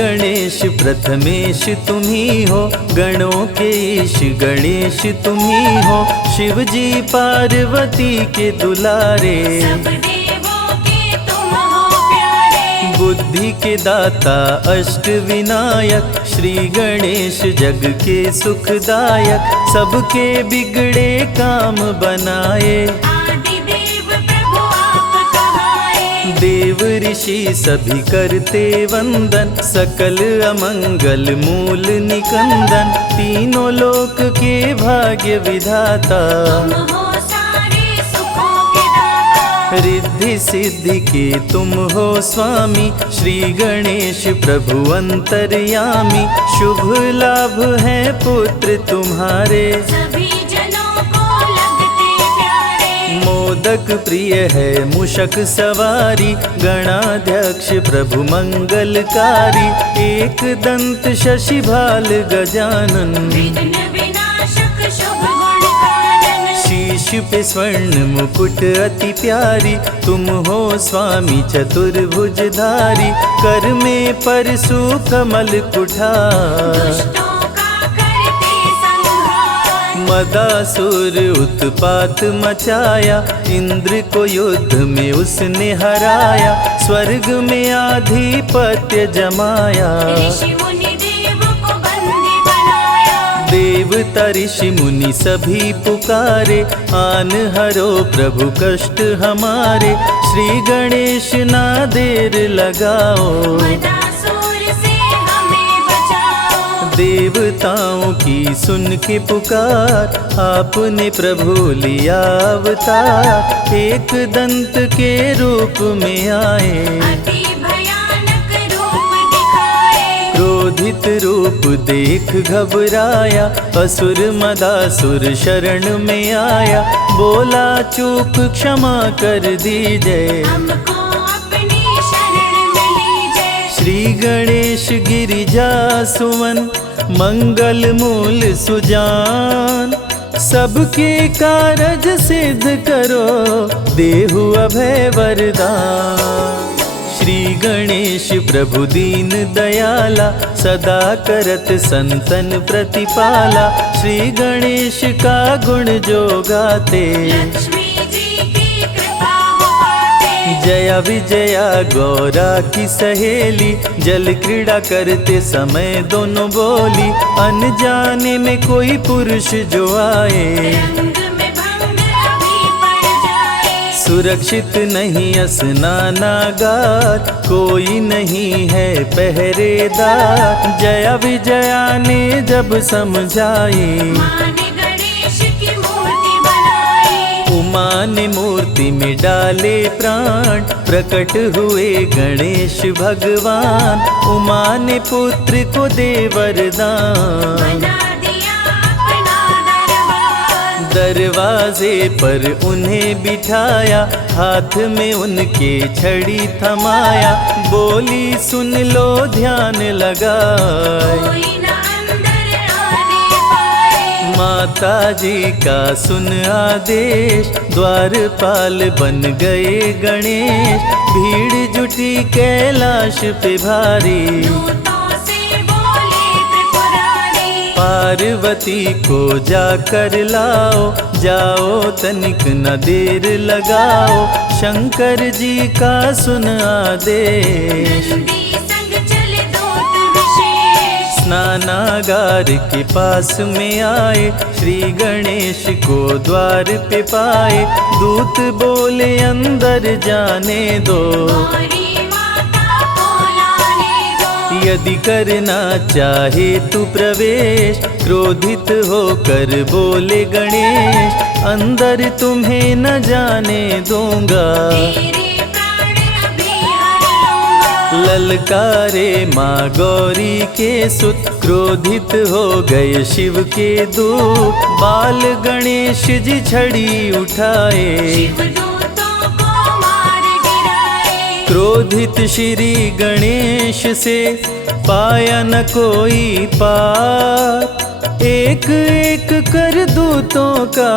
गणेश प्रथमेश तुम ही हो, गणों के ईश गणेश तुम ही हो। शिव जी पार्वती के दुलारे, सब देवों के तुम हो प्यारे। बुद्धि के दाता अष्ट विनायक, श्री गणेश जग के सुखदायक। सबके बिगड़े काम बनाए, आदि देव प्रभु आप कहाए। देव ऋषि सभी करते वंदन, सकल अमंगल मूल निकंदन। तीनों लोक के भाग्य विधाता, तुम हो सारे सुखों के दाता। रिद्धि सिद्धि के तुम हो स्वामी, श्री गणेश प्रभु अंतर्यामी। शुभ लाभ है पुत्र तुम्हारे, सभी जनों को लगते प्यारे। मोदक प्रिय है मूषक सवारी, गणाध्यक्ष प्रभु मंगलकारी। एक दंत शशि भाल गजानन, विघ्न विनाशक शुभ गुण कानन। शीश पे स्वर्ण मुकुट अति प्यारी, तुम हो स्वामी चतुर्भुजधारी। कर में परशु कमल कुठार, दुष्टों का करते संहार। मदासुर उत्पात मचाया, इंद्र को युद्ध में उसने हराया। स्वर्ग में आधिपत्य जमाया, ऋषि मुनि देव को बंदी बनाया। देवता ऋषि मुनि सभी पुकारे, आन हरो प्रभु कष्ट हमारे। श्री गणेश ना देर लगाओ, मदासुर से हमें बचाओ। देवताओं की सुन के पुकार, आपने प्रभु लिया अवतार। एक दंत के रूप में आए, अति भयानक रूप दिखाए। क्रोधित रूप देख घबराया, असुर मदासुर शरण में आया। बोला चूक क्षमा कर दीजिए, हमको अपनी शरण में लीजिए। श्री गणेश गिरिजा सुमन, मंगल मूल सुजान। सबके कारज सिद्ध करो, देहु अभय वरदान। श्री गणेश प्रभु दीन दयाला, सदा करत संतन प्रतिपाला। श्री गणेश का गुण जो गाते, लक्ष्मी जी की कृपा हो पाते। जया विजया गौरा की सहेली, जल क्रीड़ा करते समय दोनों बोली। अनजाने में कोई पुरुष जो आए, रंग में भंग अभी पड़ जाए। सुरक्षित नहीं स्नानागार, कोई नहीं है पहरेदार। जया विजया ने जब समझाई, माँ ने गणेश की मूर्ति बनाई। उमा ने मूर्ति में डाले प्राण, प्रकट हुए गणेश भगवान। उमा ने पुत्र को दे वरदान, बना दिया अपना दरबार। दरवाजे पर उन्हें बिठाया, हाथ में उनके छड़ी थमाया। बोली सुन लो ध्यान लगाए, कोई न अंदर आने पाए। माता जी का सुन आदेश, द्वारपाल बन गए गणेश। भीड़ जुटी कैलाश पे भारी, दूतों से बोले त्रिपुरारी। पार्वती को जाकर लाओ, जाओ तनिक न देर लगाओ। शंकर जी का सुन आदेश, नंदी संग चले दूत विशेष। स्नानागार के पास में आए, श्री गणेश को द्वार पे पाए। दूत बोले अंदर जाने दो, गौरी माता को लाने दो। यदि करना चाहे तू प्रवेश। क्रोधित होकर बोले गणेश, अंदर तुम्हें न जाने दूंगा। तेरे प्राण अभी हर लूंगा। ललकारे माँ गौरी के सुत, क्रोधित हो गए शिव के दूत। बाल गणेश जी छड़ी उठाए, शिवदूतों को मार गिराए। क्रोधित श्री गणेश से पाया न कोई पार। एक एक कर दूतों का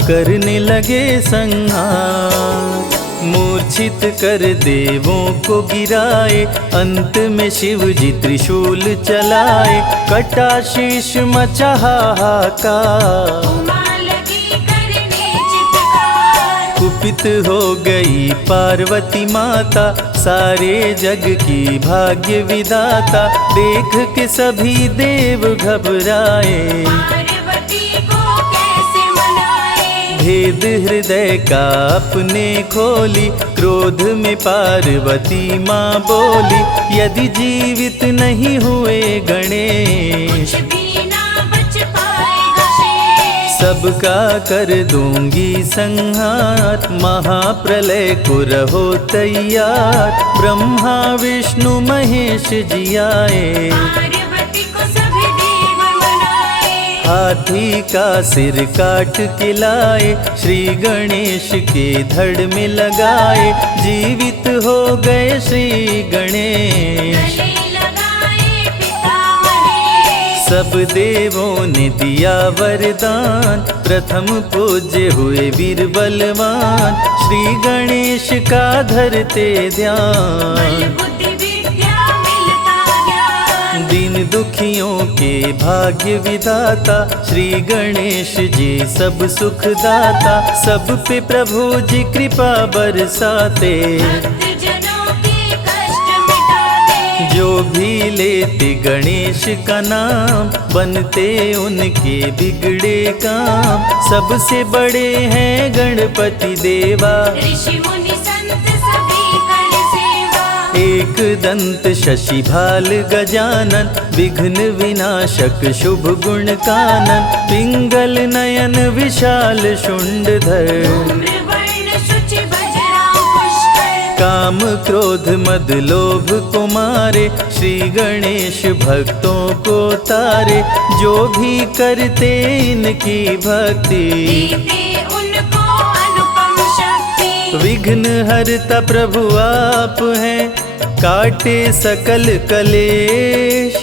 करने लगे संहार। मूर्छित कर देवों को गिराए, अंत में शिव जी त्रिशूल चलाए, कटा शीश मचा हाहाकार। उमा लगी करने चित्कार, कुपित हो गई पार्वती माता, सारे जग की भाग्य विधाता, देख के सभी देव घबराए। पार्वती को कैसे मनाए, भेद हृदय का अपने खोली, क्रोध में पार्वती माँ बोली, यदि जीवित नहीं हुए गणेश, कुछ भी ना बच पाएगा शेष। सबका कर दूंगी संहार, महाप्रलय को रहो तैयार। ब्रह्मा विष्णु महेश जी आए, पार्वती को सभी देव मनाए। हाथी का सिर काट के लाए, श्री गणेश के धड़ में लगाए, जीवित हो गए श्री गणेश। गले लगाए पिता महेश, सब देवों ने दिया वरदान, प्रथम पूज्य हुए वीर बलवान, श्री गणेश का धरते ध्यान। बल बुद्धि विद्या मिलता ज्ञान, दीन दुखियों के भाग्य विधाता, श्री गणेश जी सब सुख दाता, सब पे प्रभु जी कृपा बरसाते। भक्तजनों के कष्ट मिटाते, जो भी लेते गणेश का नाम, बनते उनके बिगड़े काम। सबसे बड़े हैं गणपति देवा, ऋषि मुनि संत सभी कर सेवा। एक दंत शशि भाल गजानन, विघ्न विनाशक शुभ गुण कानन, पिंगल नयन विशाल शुंडधर। धूम्र वर्ण शुचि बजरांग पुष्कर, काम क्रोध मद लोभ को मारे, श्री गणेश भक्तों को तारे। जो भी करते इनकी भक्ति, देते उनको अनुपम शक्ति। विघ्न हरता प्रभु आप हैं, काटे सकल कलेश।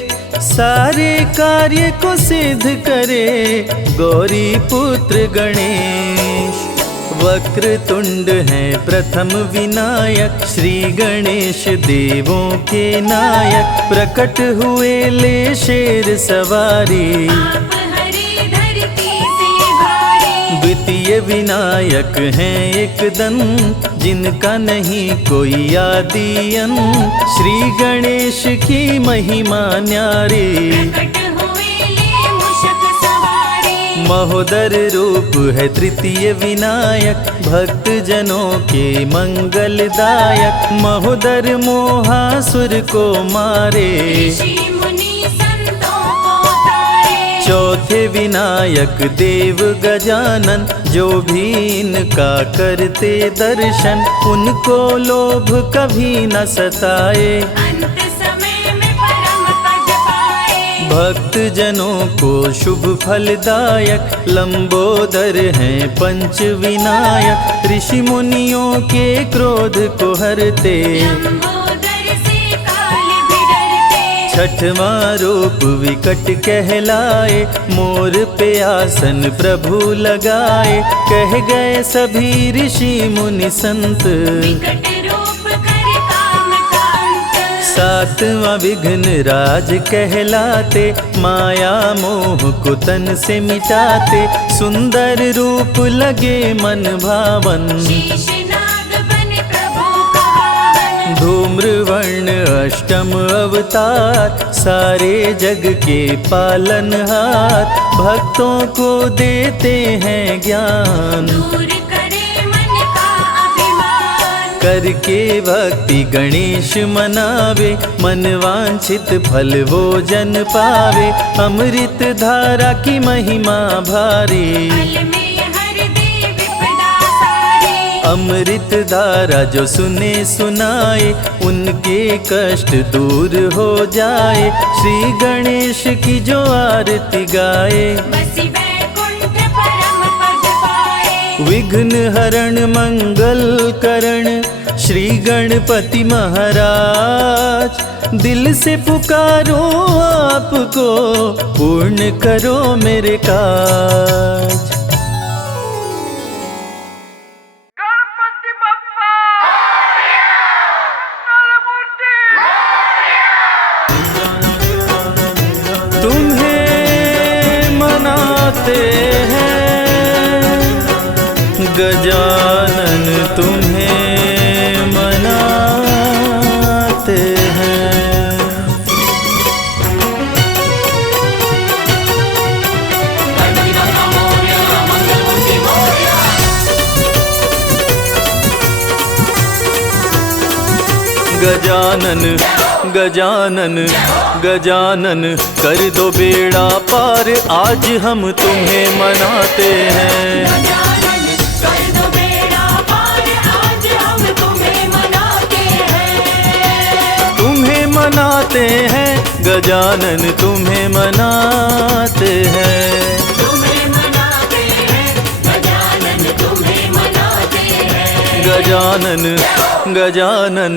सारे कार्य को सिद्ध करे, गौरी पुत्र गणेश। वक्र तुंड है प्रथम विनायक, श्री गणेश देवों के नायक। प्रकट हुए ले शेर सवारी, आप हरे धरती से भारी। द्वितीय विनायक हैं एक दंत, जिनका नहीं कोई आदि अंत। श्री गणेश की महिमा न्यारी, प्रकट हुए ले मूषक सवारी। महोदर रूप है तृतीय विनायक, भक्त जनों के मंगलदायक। महोदर मोहासुर को मारे, ऋषि मुनि संतों को तारे। चौथे विनायक देव गजानन, जो भी इनका करते दर्शन, उनको लोभ कभी न सताए। अंत समय में परम पद पाए, भक्त जनों को शुभ फलदायक। लंबोदर हैं पंच विनायक, ऋषि मुनियों के क्रोध को हरते। लंबोदर से काल भी डरते। छठवां रूप विकट कहलाए, मोर पे आसन प्रभु लगाए। कह गए सभी ऋषि मुनि संत, विकट रूप कर काम का अंत। सातवां विघ्न राज कहलाते, माया मोह को तन से मिटाते। सुंदर रूप लगे मन भावन, शीश नाग बने प्रभु का वाहन। धूम्र वर्ण अष्टम अवतार, सारे जग के पालनहार। भक्तों को देते हैं ज्ञान, दूर करे मन का अभिमान। करके भक्ति गणेश मनावे। मन वांछित फल वो जन पावे, अमृत धारा की महिमा भारी। फल में हर दे विपदा सारी। अमृत धारा जो सुने सुनाए, उनके कष्ट दूर हो जाए। श्री गणेश की जो आरती गाए, बसी वैकुंठ परम पद पाए। विघ्न हरण मंगल करण, श्री गणपति महाराज। दिल से पुकारो आपको, पूर्ण करो मेरे काज। गणपति बप्पा गजानन तुम्हें मनाते हैं। गजानन गजानन गजानन कर दो बेड़ा पार, आज हम तुम्हें मनाते हैं। गजानन कर दो बेड़ा पार, आज हम तुम्हें मनाते हैं। तुम्हें मनाते हैं गजानन, तुम्हें मनाते हैं। तुम्हें मनाते हैं गजानन, तुम्हें मनाते हैं। गजानन गजानन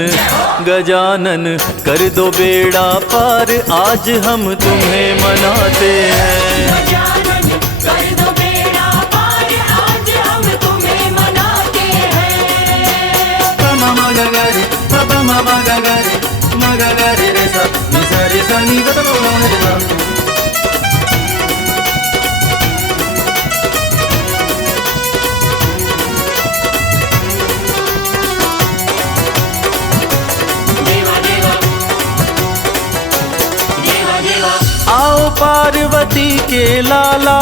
गजानन कर दो बेड़ा पार, आज हम तुम्हें मनाते हैं। गजानन कर दो बेड़ा पार, आज हम तुम्हें मनाते हैं। पमा मगा गरे पमा मगा गरे मगा गरे रे सा नि सा रे सा नि ग द ग रे सा। आओ पार्वती के लाला,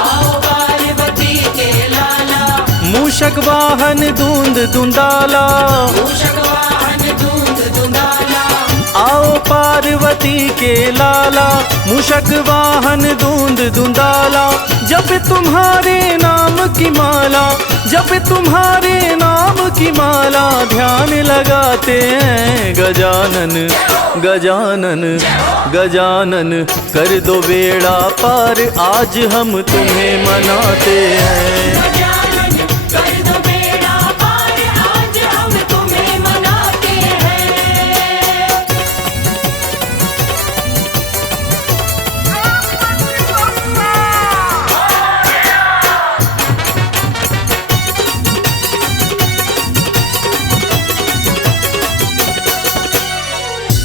आओ पार्वती के लाला, मूषक वाहन धूंध धुंधाला। मूषक वाहन धूंध धुंधाला। आओ पार्वती के लाला, मूषक वाहन धूंध धुंधाला। जब तुम्हारे नाम की माला, जब तुम्हारे नाम की माला, ध्यान लगाते हैं। गजानन गजानन गजानन कर दो बेड़ा पार, आज हम तुम्हें मनाते हैं। गजानन कर दो बेड़ा पार, आज हम तुम्हें मनाते हैं।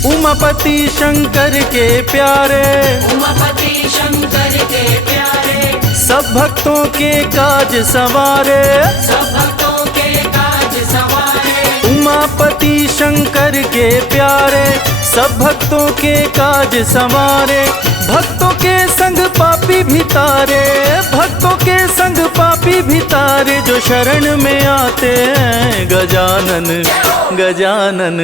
उमापति शंकर के प्यारे, उमापति शंकर के प्यारे, सब भक्तों के काज संवारे। सब भक्तों के काज संवारे। उमापति शंकर के प्यारे, सब भक्तों के काज संवारे। भक्तों के संग पापी भी तारे, भक्तों के संग पापी भी तारे, जो शरण में आते हैं। गजानन गजानन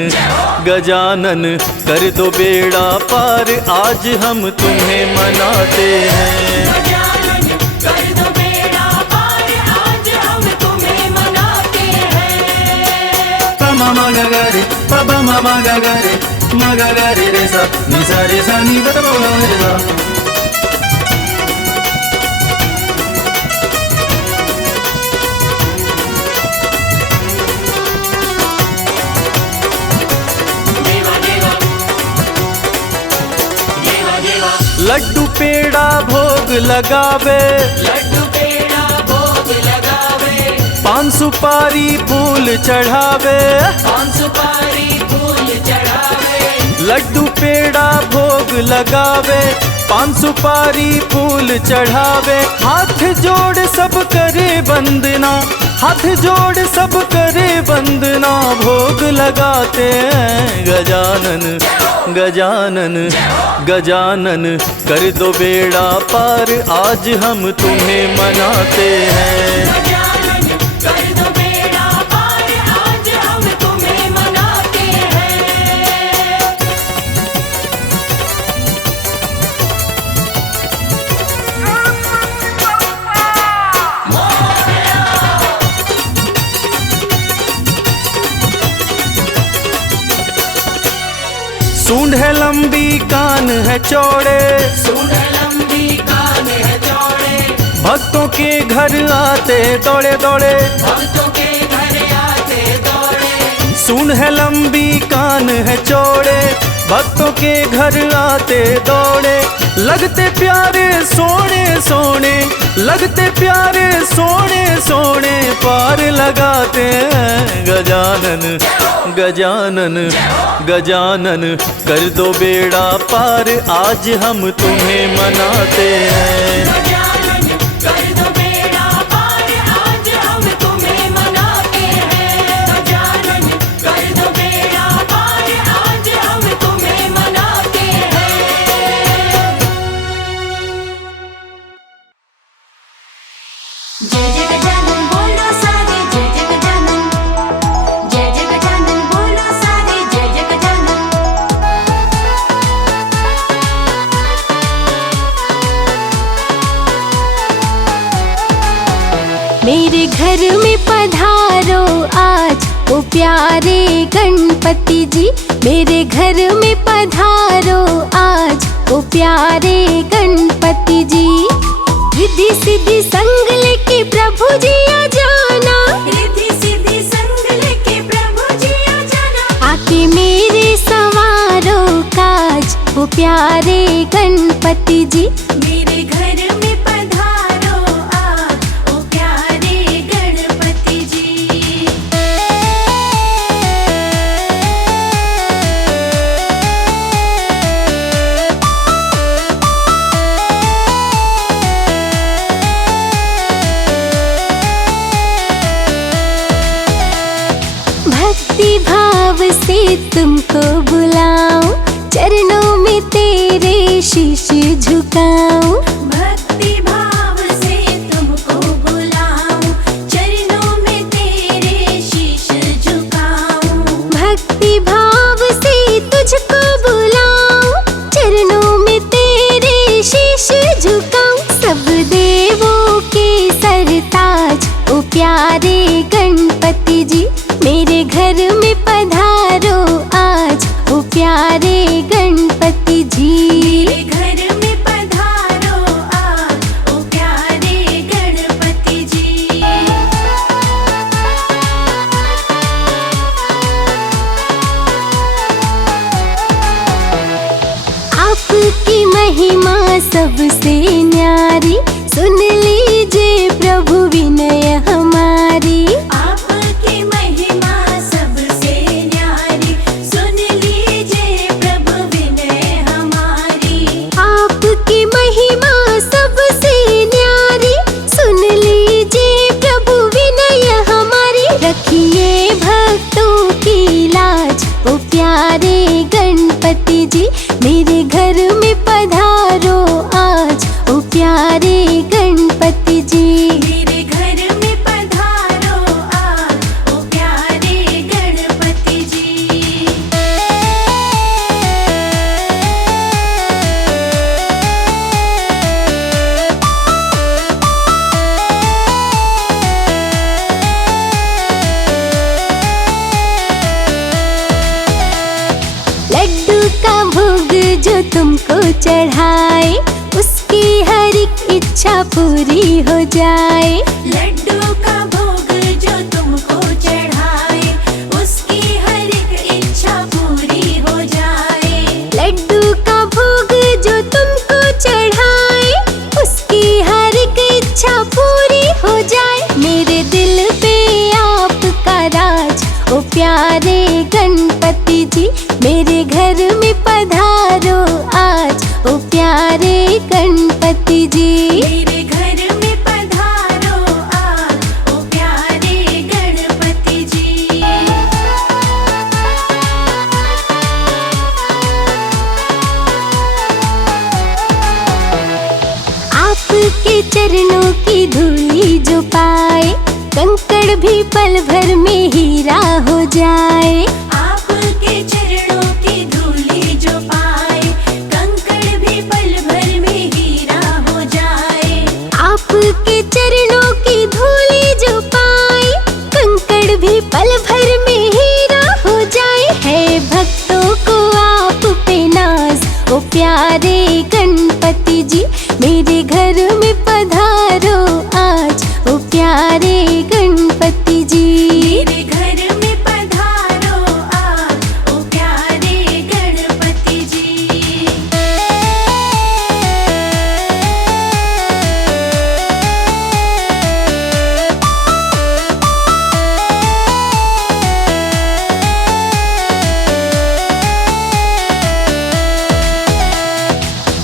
गजानन कर दो बेड़ा पार, आज हम तुम्हें मनाते हैं। गजानन कर दो बेड़ा पार, आज हम तुम्हें मनाते हैं। पमा मगा गरे पमा मगा गरे मगा गरे रे सा नि सा रे सा नि ग द ग रे सा। लड्डू पेड़ा भोग लगावे, लड्डू पेड़ा भोग लगावे। पान सुपारी फूल चढ़ावे। पान सुपारी फूल चढ़ावे। लड्डू पेड़ा भोग लगावे, पान सुपारी फूल चढ़ावे। हाथ जोड़ सब करे वंदना, हाथ जोड़ सब करे वंदना, भोग लगाते हैं। गजानन गजानन गजानन कर दो बेड़ा पार, आज हम तुम्हें मनाते हैं। गजानन कर दो बेड़ा पार, आज हम तुम्हें मनाते हैं। सूंड है लंबी कान है चौड़े, सूंड लंबी कान है चौड़े। भक्तों के घर आते दौड़े दौड़े। भक्तों के घर आते दौड़े। सूंड है लंबी कान है चौड़े, भक्तों के घर आते दौड़े। लगते प्यारे सोने सोने, लगते प्यारे सोने सोने, पार लगाते हैं। गजानन गजानन गजानन कर दो बेड़ा पार, आज हम तुम्हें मनाते हैं। गजानन कर दो बेड़ा पार, आज हम तुम्हें प्यारे गणपति जी, मेरे घर में पधारो आज, ओ प्यारे गणपति जी। रिद्धि सिद्धि संग लेके प्रभु जी आ जाना, रिद्धि सिद्धि संग लेके प्रभु जी आ जाना। आके मेरे सवारो काज, ओ प्यारे गणपति जी। मेरे घर में पधारो आज, ओ प्यारे गणपति जी। भक्ति भाव से तुमको बुलाऊं, चरणों में तेरे शीश झुकाऊं। भक्ति भाव से तुमको बुलाऊं, चरणों में तेरे शीश झुकाऊं। भक्ति भाव से तुझको बुलाऊं, चरणों में तेरे शीश झुकाऊं। सब देवों के सरताज, ओ प्यारे गणपति जी, मेरे घर में पधारो आज, ओ प्यारे गणपति जी। मेरे घर में पधारो आज, ओ प्यारे गणपति जी। आपकी महिमा सबसे न्यारी, सुन लीजिए प्रभु विनय हमारी। आपकी महिमा सबसे न्यारी, सुन लीजिए प्रभु विनय हमारी। आपकी महिमा सबसे न्यारी, सुन लीजिए प्रभु विनय हमारी। रखिए भक्तों की लाज, ओ प्यारे गणपति जी, मेरे घर में पधारो आज, ओ प्यारे गणपति जी। मेरे घर में पधारो आज, ओ प्यारे गणपति जी। लड्डू का भोग जो तुमको चढ़ाए, उसकी हर एक इच्छा पूरी हो जाए। लड्डू का भोग जो तुमको चढ़ाए, उसकी हर एक इच्छा पूरी हो जाए। लड्डू का भोग जो तुमको चढ़ाए, उसकी हर एक इच्छा पूरी हो जाए। मेरे दिल पे आपका राज, ओ प्यारे गणपति जी, मेरे घर में पधारो आज, ओ प्यारे गणपति जी। मेरे घर में पधारो आज, ओ प्यारे गणपति जी। आपके चरणों की धूली जो पाए, कंकड़ भी पल भर में हीरा हो जाए। आपके चरणों की धूली जो पाए, कंकड़ भी पल भर में हीरा हो जाए। आपके चरणों की धूली जो पाए, कंकड़ भी पल भर में हीरा हो जाए। है भक्तों को आप पे नाज, ओ प्यारे गणपति जी, मेरे घर में पधारो आज, ओ प्यारे गणपति जी। मेरे घर में पधारो आज, ओ प्यारे गणपति जी।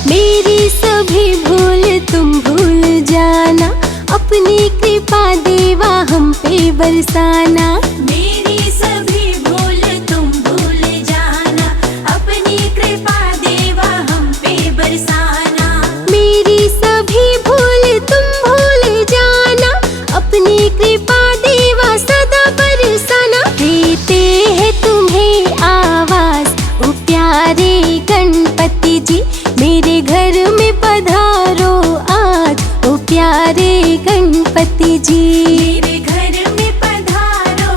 मेरी सभी भूल तुम भूल जाना, अपनी कृपा देवा हम पे बरसाना। मेरी सभी भूल तुम भूल जाना, अपनी कृपा देवा हम पे बरसाना। मेरी सभी भूल तुम भूल जाना, अपनी कृपा देवा सदा बरसाना। देते हैं तुम्हें आवाज, ओ प्यारे गणपति जी, मेरे घर में पधारो आज, ओ प्यारे गणपति जी। मेरे घर में पधारो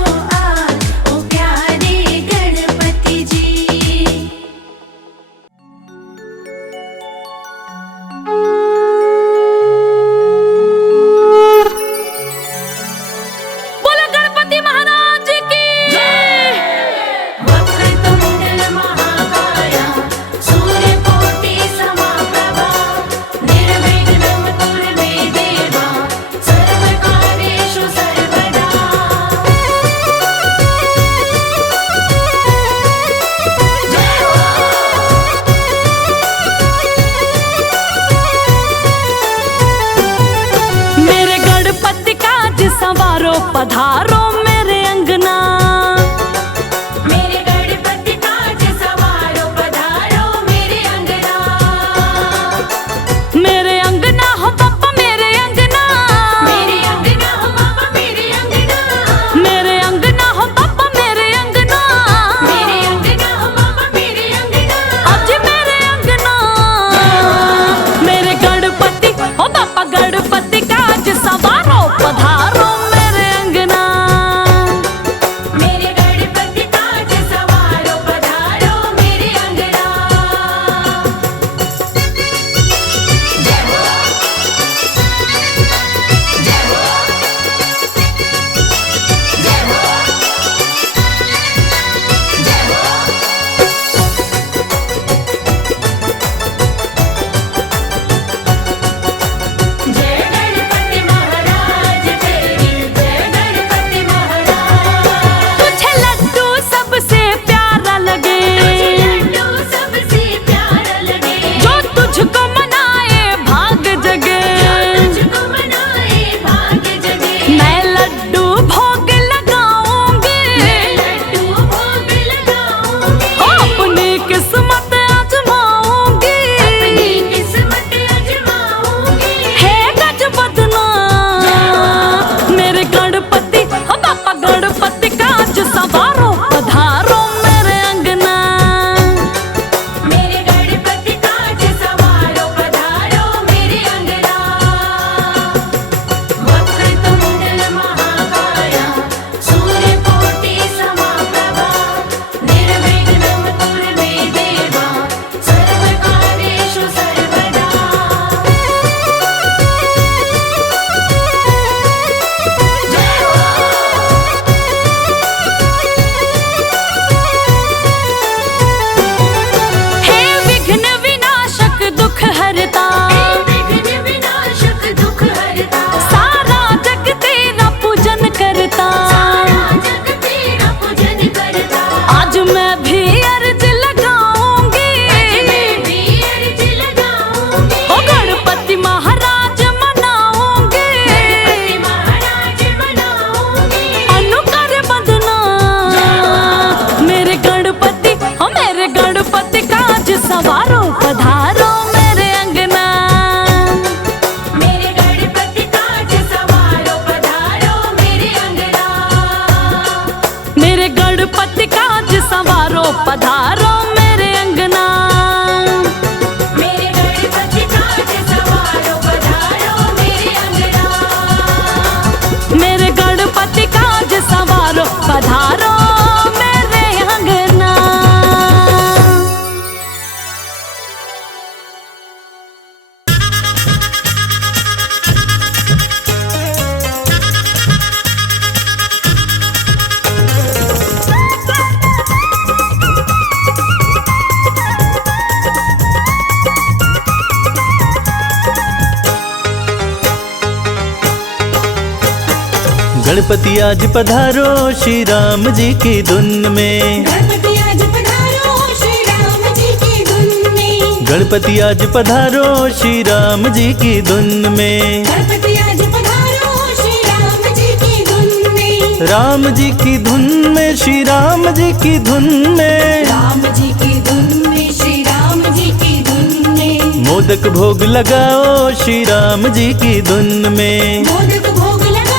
गणपति आज पधारो श्री राम जी की धुन में। गणपति आज पधारो श्री राम जी की धुन में। गणपति आज पधारो श्री राम जी की धुन में। गणपति आज पधारो श्री राम जी की धुन में। राम जी की धुन में श्री राम जी की धुन में। राम जी की धुन में श्री राम जी की धुन में। मोदक भोग लगाओ श्री राम जी की धुन में। मोदक भोग लगाओ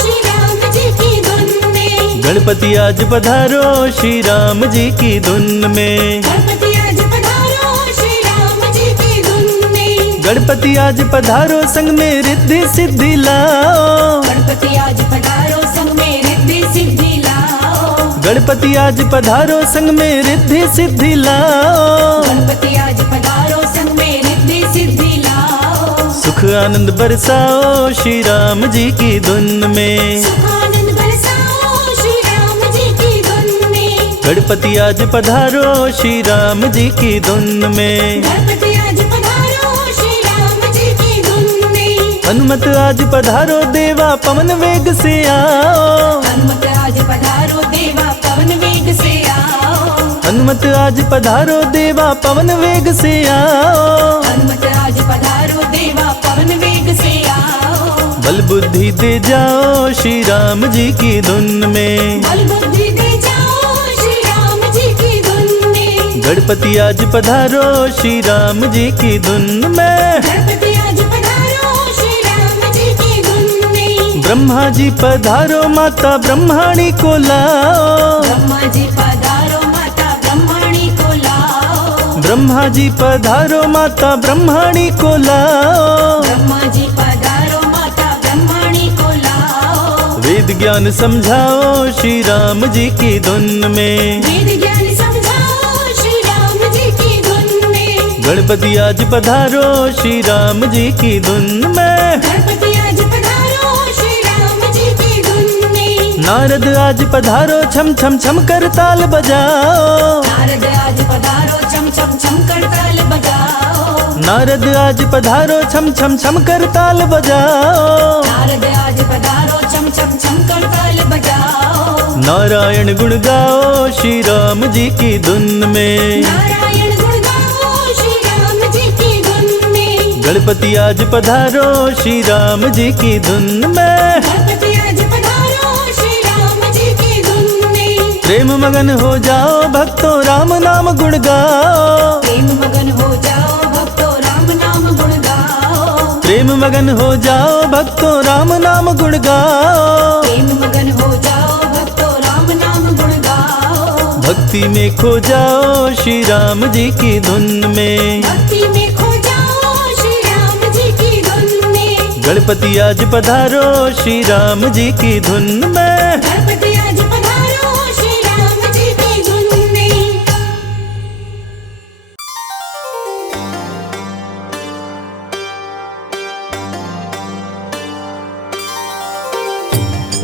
श्री राम जी की धुन में। गणपति आज पधारो श्री राम जी की धुन में। गणपति आज पधारो श्री राम जी की धुन में। गणपति आज पधारो संग में रिद्धि सिद्धि लाओ। गणपति आज पधारो संग में रिद्धि सिद्धि लाओ। गणपति आज पधारो संग में रिद्धि सिद्धि लाओ। गणपति आज पधारो संग में रिद्धि सिद्धि लाओ। सुख आनंद बरसाओ श्री राम जी की धुन में। सुख आनंद बरसाओ श्री राम जी की धुन में। गणपति आज पधारो श्री राम जी की धुन में। गणपति आज पधारो श्री राम जी की धुन में। हनुमत आज पधारो देवा पवन वेग से आओ। हनुमत आज पधारो देवा पवन वेग से आओ। हनुमत आज पधारो देवा पवन वेग से आओ। हनुमत आज पधारो देवा पवन वेग से आओ। बल बुद्धि दे जाओ श्री राम जी की धुन में। बल बुद्धि दे जाओ श्री राम जी की धुन में। गणपति आज पधारो श्री राम जी की धुन में। गणपति आज पधारो श्री राम जी की धुन में। ब्रह्मा जी पधारो माता ब्रह्माणी को लाओ। ब्रह्मा जी पधारो माता ब्रह्माणी को लाओ। ब्रह्मा जी पधारो माता ब्रह्माणी को लाओ। ब्रह्मा जी पधारो माता ब्रह्माणी को लाओ। वेद ज्ञान समझाओ श्री राम जी की धुन में। वेद ज्ञान समझाओ श्री राम जी की धुन में। गणपति आज पधारो श्री राम जी की धुन में। गणपति आज पधारो श्री राम जी की धुन में। नारद आज पधारो छम छम छम कर ताल बजाओ। नारद आज पधारो चम चम चम कर ताल बजाओ। नारद आज पधारो छम छम छम कर ताल बजाओ। नारद आज पधारो चम चम चम कर ताल बजाओ। नारायण गुण गाओ श्री राम जी की धुन में। नारायण गुण गाओ श्री राम जी की धुन में। गणपति आज पधारो श्री राम जी की धुन में। गणपति आज पधारो श्री राम जी की धुन में। प्रेम मगन हो जाओ भक्तों राम नाम गुण गाओ। प्रेम मगन हो जाओ भक्तों राम नाम गुण गाओ। प्रेम मगन हो जाओ भक्तों राम नाम गुण गाओ। प्रेम मगन हो जाओ भक्तों राम नाम गुण गाओ। भक्ति में खो जाओ श्री राम जी की धुन में। भक्ति में खो जाओ श्री राम जी की धुन में। गणपति आज पधारो श्री राम जी की धुन में। गणपति आज पधारो श्री राम जी की धुन में।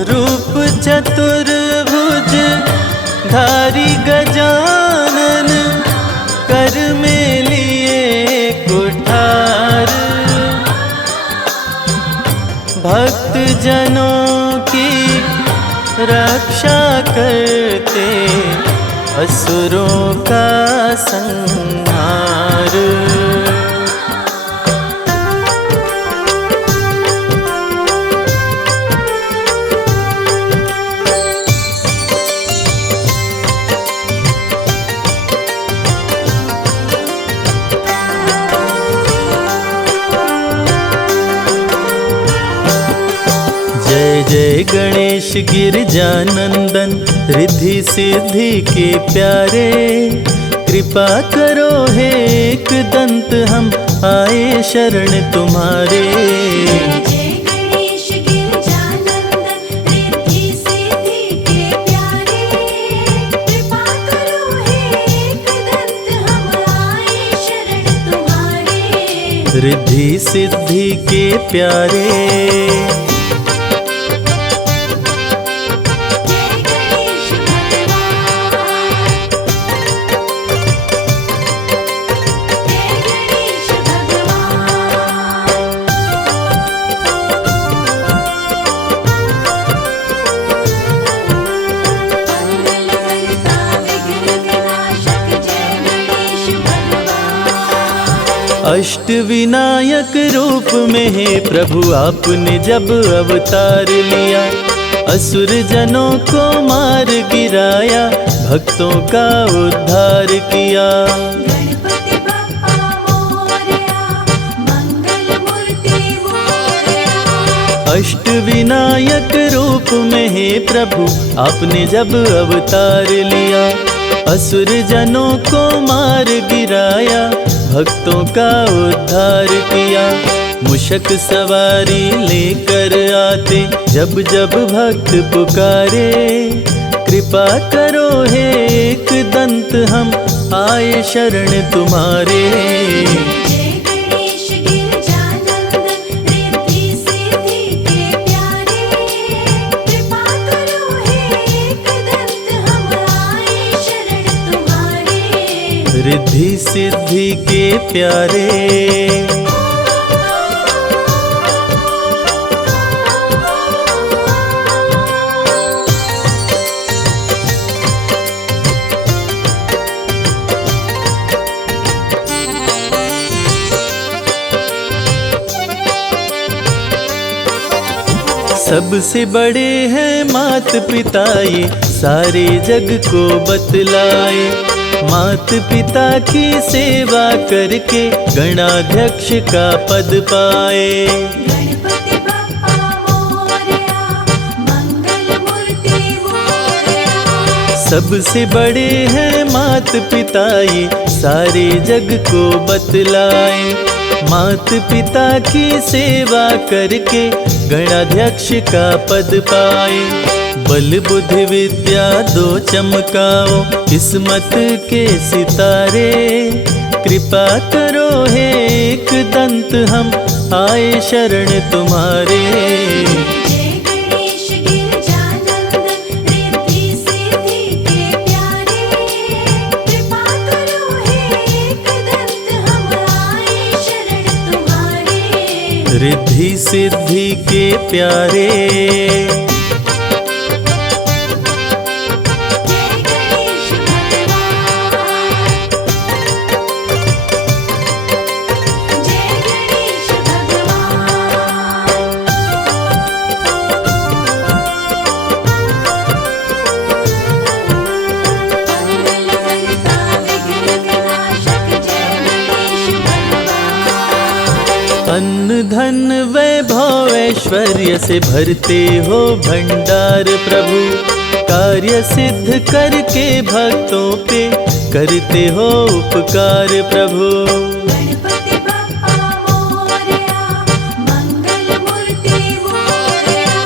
रूप चतुर्भुज धारी गजानन कर में लिए कुठार। भक्त जनों की रक्षा करते असुरों का संहार। जय जय गणेश गिरजानंदन रिद्धि सिद्धि के प्यारे। कृपा करो हे एक दंत हम आए शरण तुम्हारे। जय गणेश गिरजानंदन रिद्धि सिद्धि के प्यारे। कृपा करो हे एकदंत हम आए शरण तुम्हारे। रिद्धि सिद्धि के प्यारे। अष्ट विनायक रूप में हे प्रभु आपने जब अवतार लिया, असुर जनों को मार गिराया, भक्तों का उद्धार किया। गणपति बप्पा मोरया, मंगल मूर्ति मोरया। अष्ट विनायक रूप में हे प्रभु आपने जब अवतार लिया, असुर जनों को मार गिराया, भक्तों का उद्धार किया। मूषक सवारी लेकर आते जब जब भक्त पुकारे, कृपा करो हे एक दंत हम आए शरण तुम्हारे। जय गणेश गिरजानंदन, रिद्धि सिद्धि के प्यारे, कृपा करो हे एक दंत हम आए शरण तुम्हारे। रिद्धि सिद्धि के प्यारे। सबसे बड़े हैं मात पिता ये सारे जग को बतलाए, मात पिता की सेवा करके गणाध्यक्ष का पद पाए। गणपति बप्पा मोरया, मंगल मूर्ति मोरया। सबसे बड़े हैं मात पिता ये सारे जग को बतलाए, मात पिता की सेवा करके गणाध्यक्ष का पद पाए। बल बुद्धि विद्या दो चमकाओ किस्मत के सितारे, कृपा करो हे एक दंत हम आए शरण तुम्हारे। जय गणेश गिरजानंदन, रिद्धि सिद्धि के प्यारे, कृपा करो हे एक दंत हम आए शरण तुम्हारे। रिद्धि सिद्धि के प्यारे। जय गणेश भगवान, जय गणेश भगवान। मंगलकर्ता विघ्न विनाशक जय गणेश भगवान। अन्न धन वैभव ऐश्वर्य से भरते हो भंडार प्रभु, कार्य सिद्ध करके भक्तों पे करते हो उपकार प्रभु। गणपति बप्पा मोरया, मंगल मूर्ति मोरया।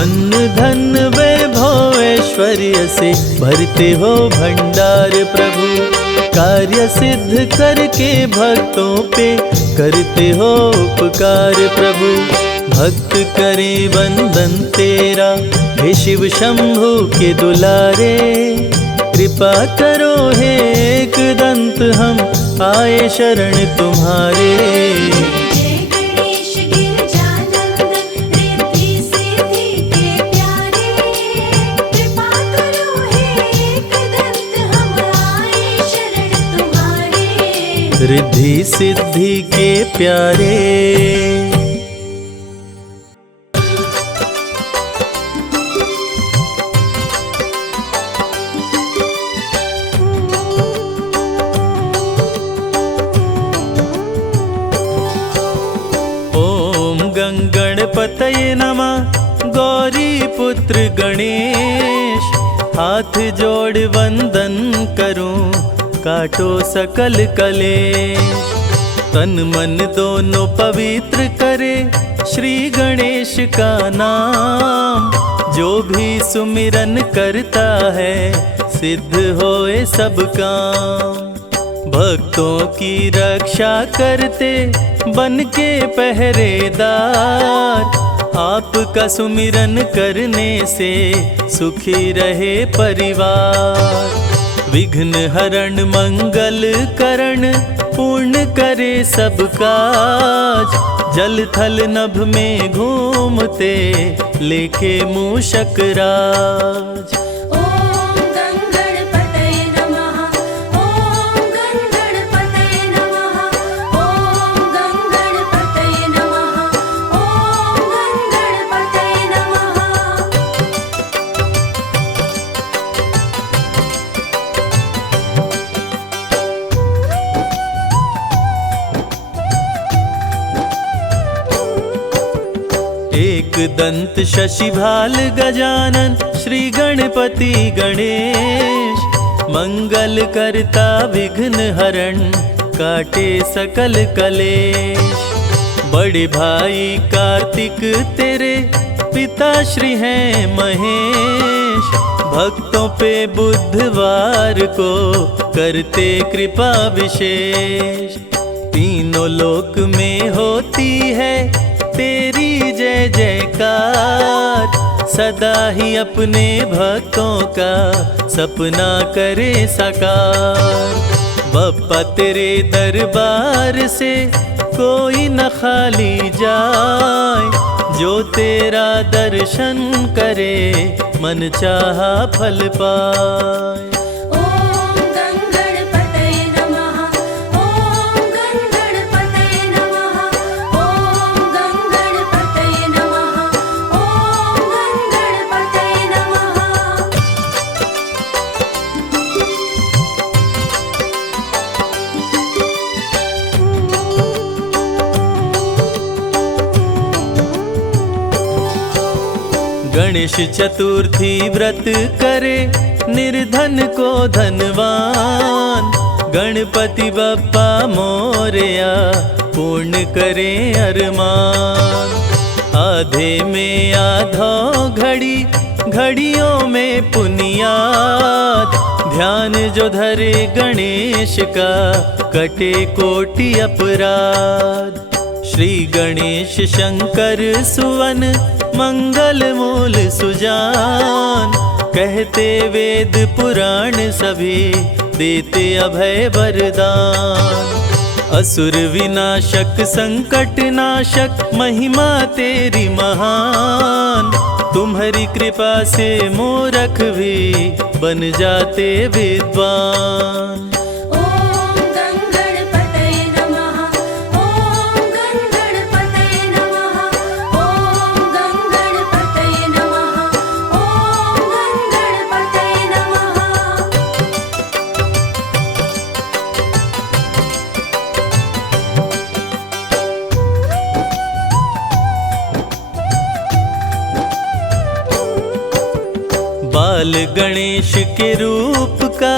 अन्न धन वैभव ऐश्वर्य से भरते हो भंडार प्रभु, कार्य सिद्ध करके भक्तों पे करते हो उपकार प्रभु। भक्त करे वंदन तेरा हे शिव शंभु के दुलारे, कृपा करो हे एक दंत हम आए शरण तुम्हारे। जय गणेश गिरजानंदन, रिद्धि सिद्धि के प्यारे, कृपा करो हे एक दंत हम आए शरण तुम्हारे। रिद्धि सिद्धि के प्यारे। गणपतये नमः। गौरी पुत्र गणेश, हाथ जोड़ वंदन करूं काटो सकल कलेश। तन मन दोनों पवित्र करे श्री गणेश का नाम, जो भी सुमिरन करता है सिद्ध होए सब काम। भक्तों की रक्षा करते बन के पहरेदार, आपका सुमिरन करने से सुखी रहे परिवार। विघ्न हरण मंगल करण पूर्ण करे सब काज, जल थल नभ में घूमते लेके मूषक राज। ओम गणपतये नमः, ओम गणपतये नमः, ओम एकदंत शशिभाल गजानन श्री गणपति गणेश, मंगल करता विघ्न हरण काटे सकल कलेश। बड़े भाई कार्तिक तेरे पिता श्री हैं महेश, भक्तों पे बुधवार को करते कृपा विशेष। तीनों लोक में होती है तेरी जय जयकार, सदा ही अपने भक्तों का सपना करे साकार। बप्पा तेरे दरबार से कोई न खाली जाए, जो तेरा दर्शन करे मन चाहा फल पाए। ॐ गङ्गणपतये नमः, ॐ गङ्गणपतये नमः, ॐ गङ्गणपतये नमः, ॐ गङ्गणपतये नमः। गणेश चतुर्थी व्रत करे निर्धन को धनवान, गणपति बप्पा मोरया पूर्ण करे अरमान। आधे में आधो घड़ी घड़ियों में पुनियाद, ध्यान जो धरे गणेश का कटे कोटि अपराध। श्री गणेश शंकर सुवन मंगल मूल सुजान, कहते वेद पुराण सभी देते अभय वरदान। असुर विनाशक संकट नाशक महिमा तेरी महान, तुम्हारी कृपा से मूर्ख भी बन जाते विद्वान। ॐ गङ्गणपतये नमः, ॐ गङ्गणपतये नमः, ॐ गङ्गणपतये नमः, ॐ गङ्गणपतये नमः। बाल गणेश के रूप का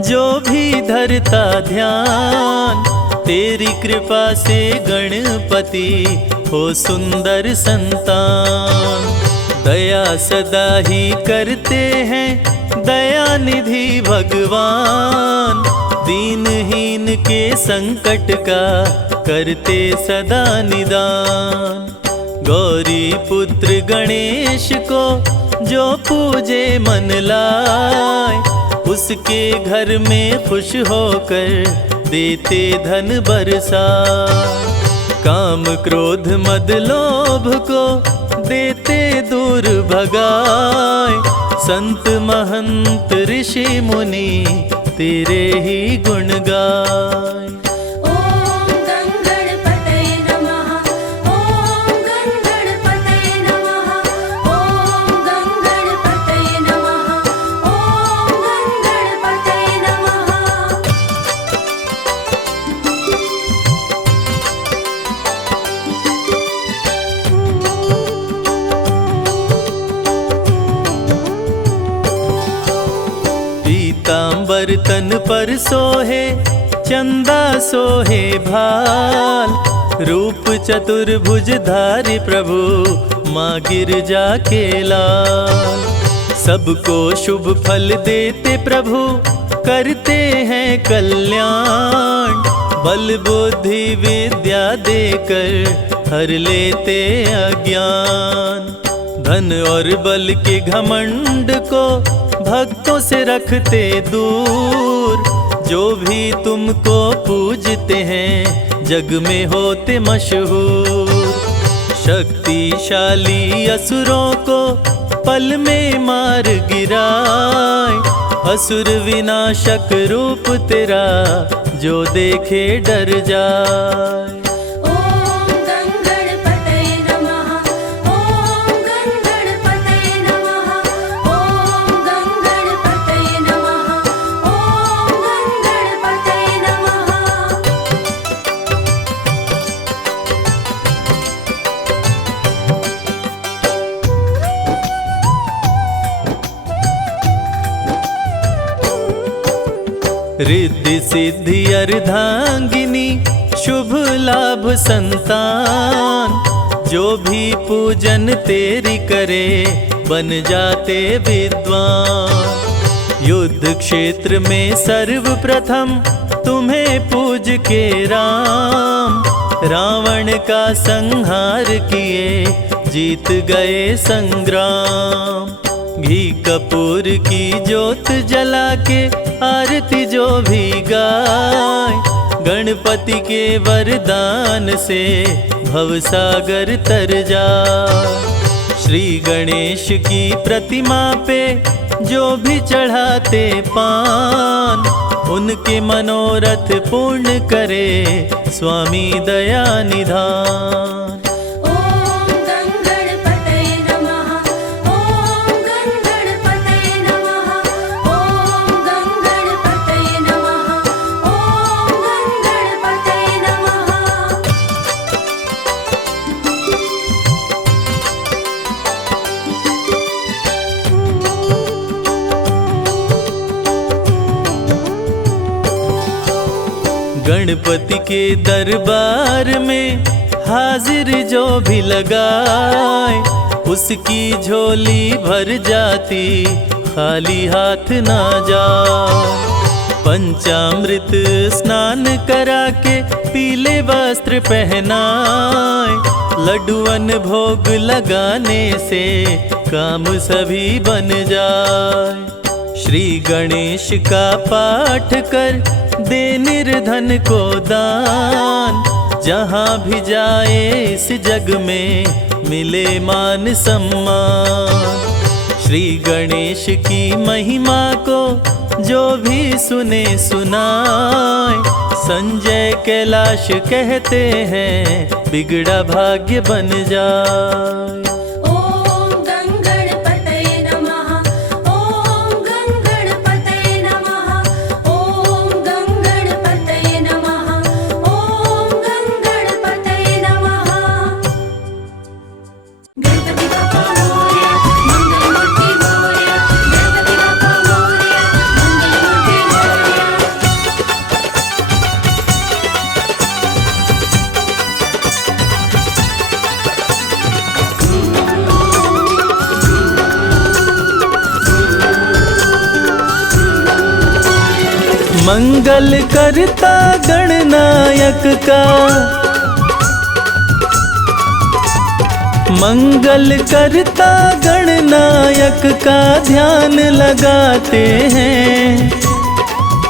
जो भी धरता ध्यान, तेरी कृपा से गणपति हो सुंदर संतान। दया सदा ही करते हैं दया निधि भगवान, दीनहीन के संकट का करते सदा निदान। गौरी पुत्र गणेश को जो पूजे मन लाए, उसके घर में खुश होकर देते धन बरसाए। काम क्रोध मद लोभ को देते दूर भगाए, संत महंत ऋषि मुनि तेरे ही गुण गाए। ॐ गङ्गणपतये नमः, ॐ गङ्गणपतये नमः, ॐ गङ्गणपतये नमः, ॐ गङ्गणपतये नमः। पीतांबर तन पर सोहे चंदा सोहे भाल, रूप चतुर्भुज धारी प्रभु माँ गिरजा के लाल। सबको शुभ फल देते प्रभु करते हैं कल्याण, बल बुद्धि विद्या देकर हर लेते अज्ञान। धन और बल के घमंड को भक्तों से रखते दूर, जो भी तुमको पूजते हैं जग में होते मशहूर। शक्तिशाली असुरों को पल में मार गिराए, असुर विनाशक रूप तेरा जो देखे डर जाए। ॐ गङ्गणपतये नमः, ॐ गङ्गणपतये नमः, ॐ गङ्गणपतये नमः, ॐ गङ्गणपतये नमः। रिद्धि सिद्धि अर्धांगिनी शुभ लाभ संतान, जो भी पूजन तेरी करे बन जाते विद्वान। युद्ध क्षेत्र में सर्वप्रथम तुम्हें पूज के राम, रावण का संहार किए जीत गए संग्राम। घी कपूर की ज्योत जला के आरती जो भी गाय, गणपति के वरदान से भवसागर तर जाए। श्री गणेश की प्रतिमा पे जो भी चढ़ाते पान, उनके मनोरथ पूर्ण करे स्वामी दया निधान। ॐ गणपतये नमः, ॐ गणपतये नमः, ॐ गणपतये नमः, ॐ गणपतये नमः। गणपति के दरबार में हाजिर जो भी लगाए, उसकी झोली भर जाती खाली हाथ ना जाए। पंचामृत स्नान करा के पीले वस्त्र पहनाए, लड्डुअन भोग लगाने से काम सभी बन जाए। श्री गणेश का पाठ कर दे निर्धन को दान, जहाँ भी जाए इस जग में मिले मान सम्मान। श्री गणेश की महिमा को जो भी सुने सुनाए, संजय कैलाश कहते हैं बिगड़ा भाग्य बन जाए। ॐ गणपतये नमः, ॐ गणपतये नमः, ॐ गणपतये नमः, ॐ गणपतये नमः। गणपति बाप्पा मोरया, मंगलमूर्ती मोरया, गणपति बाप्पा मोरया, मंगलमूर्ती मोरया। मंगल करता गणनायक का, मंगल करता गणनायक का ध्यान लगाते हैं।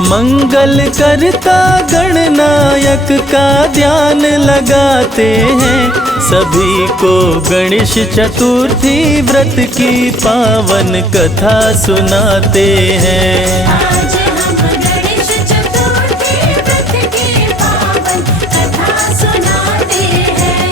मंगल करता गणनायक का ध्यान लगाते हैं, सभी को गणेश चतुर्थी व्रत की पावन कथा सुनाते हैं। आज हम गणेश चतुर्थी व्रत की पावन कथा सुनाते हैं।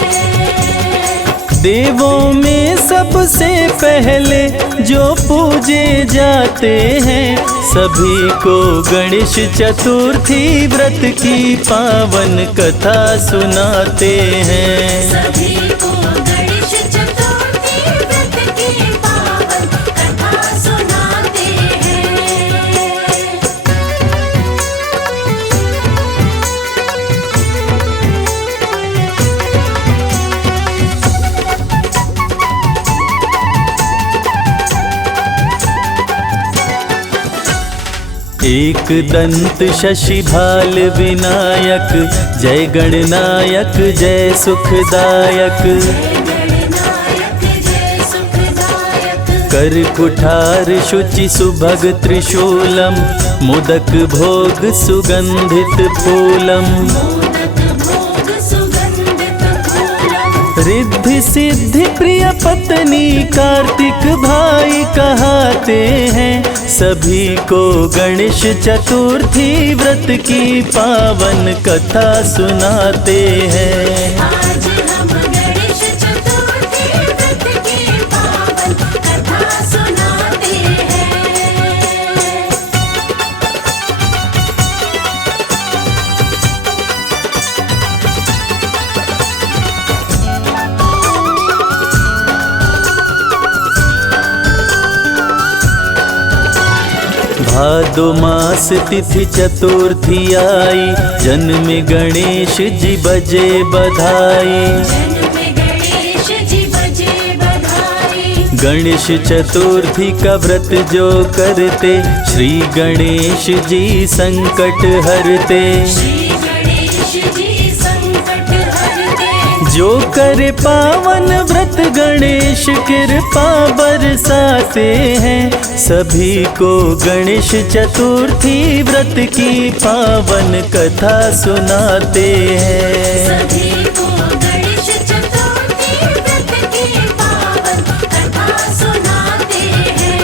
देवों में सबसे पहले जो पूजे जाते हैं, सभी को गणेश चतुर्थी व्रत की पावन कथा सुनाते हैं। सभी को गणेश चतुर्थी व्रत की पावन कथा सुनाते हैं। एक दंत शशि भाल विनायक, जय गणनायक जय सुखदायक। गणनायक जय सुखदायक, कर कुठार शुचि सुभग त्रिशूलम, मोदक भोग सुगंधित फूलम। मोदक भोग सुगंधित फूलम। रिद्धि सिद्धि प्रिय पत्नी कार्तिक भाई कहते हैं, सभी को गणेश चतुर्थी व्रत की पावन कथा सुनाते हैं। आज हम गणेश चतुर्थी व्रत की पावन कथा सुनाते हैं। भादो मास तिथि चतुर्थी आई, जन्मे गणेश जी बजे बधाई। जन्म गणेश जी बजे बधाई। गणेश चतुर्थी का व्रत जो करते, श्री गणेश जी संकट हरते। श्री गणेश जी संकट हरते। जो करे पावन व्रत गणेश कृपा बरसाते हैं, सभी को गणेश चतुर्थी व्रत की पावन कथा सुनाते हैं। सभी को गणेश चतुर्थी व्रत की पावन कथा सुनाते हैं।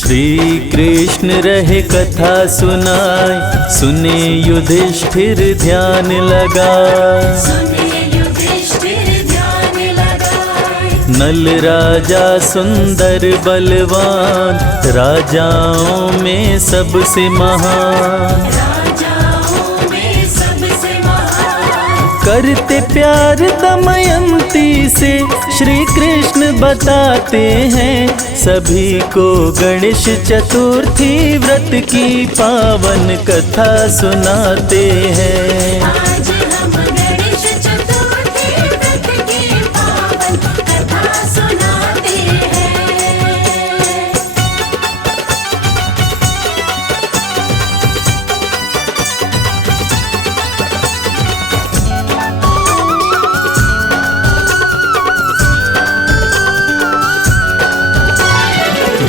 श्री कृष्ण रहे कथा सुनाए, सुने युधिष्ठिर ध्यान लगाए। सुने युधिष्ठिर ध्यान लगाए। नल राजा सुंदर बलवान, राजाओं में सबसे महान। राजाओं में सबसे महान। करते प्यार दमयंती से, श्री कृष्ण बताते हैं, सभी को गणेश चतुर्थी व्रत की पावन कथा सुनाते हैं। आज हम गणेश चतुर्थी व्रत की पावन कथा सुनाते हैं।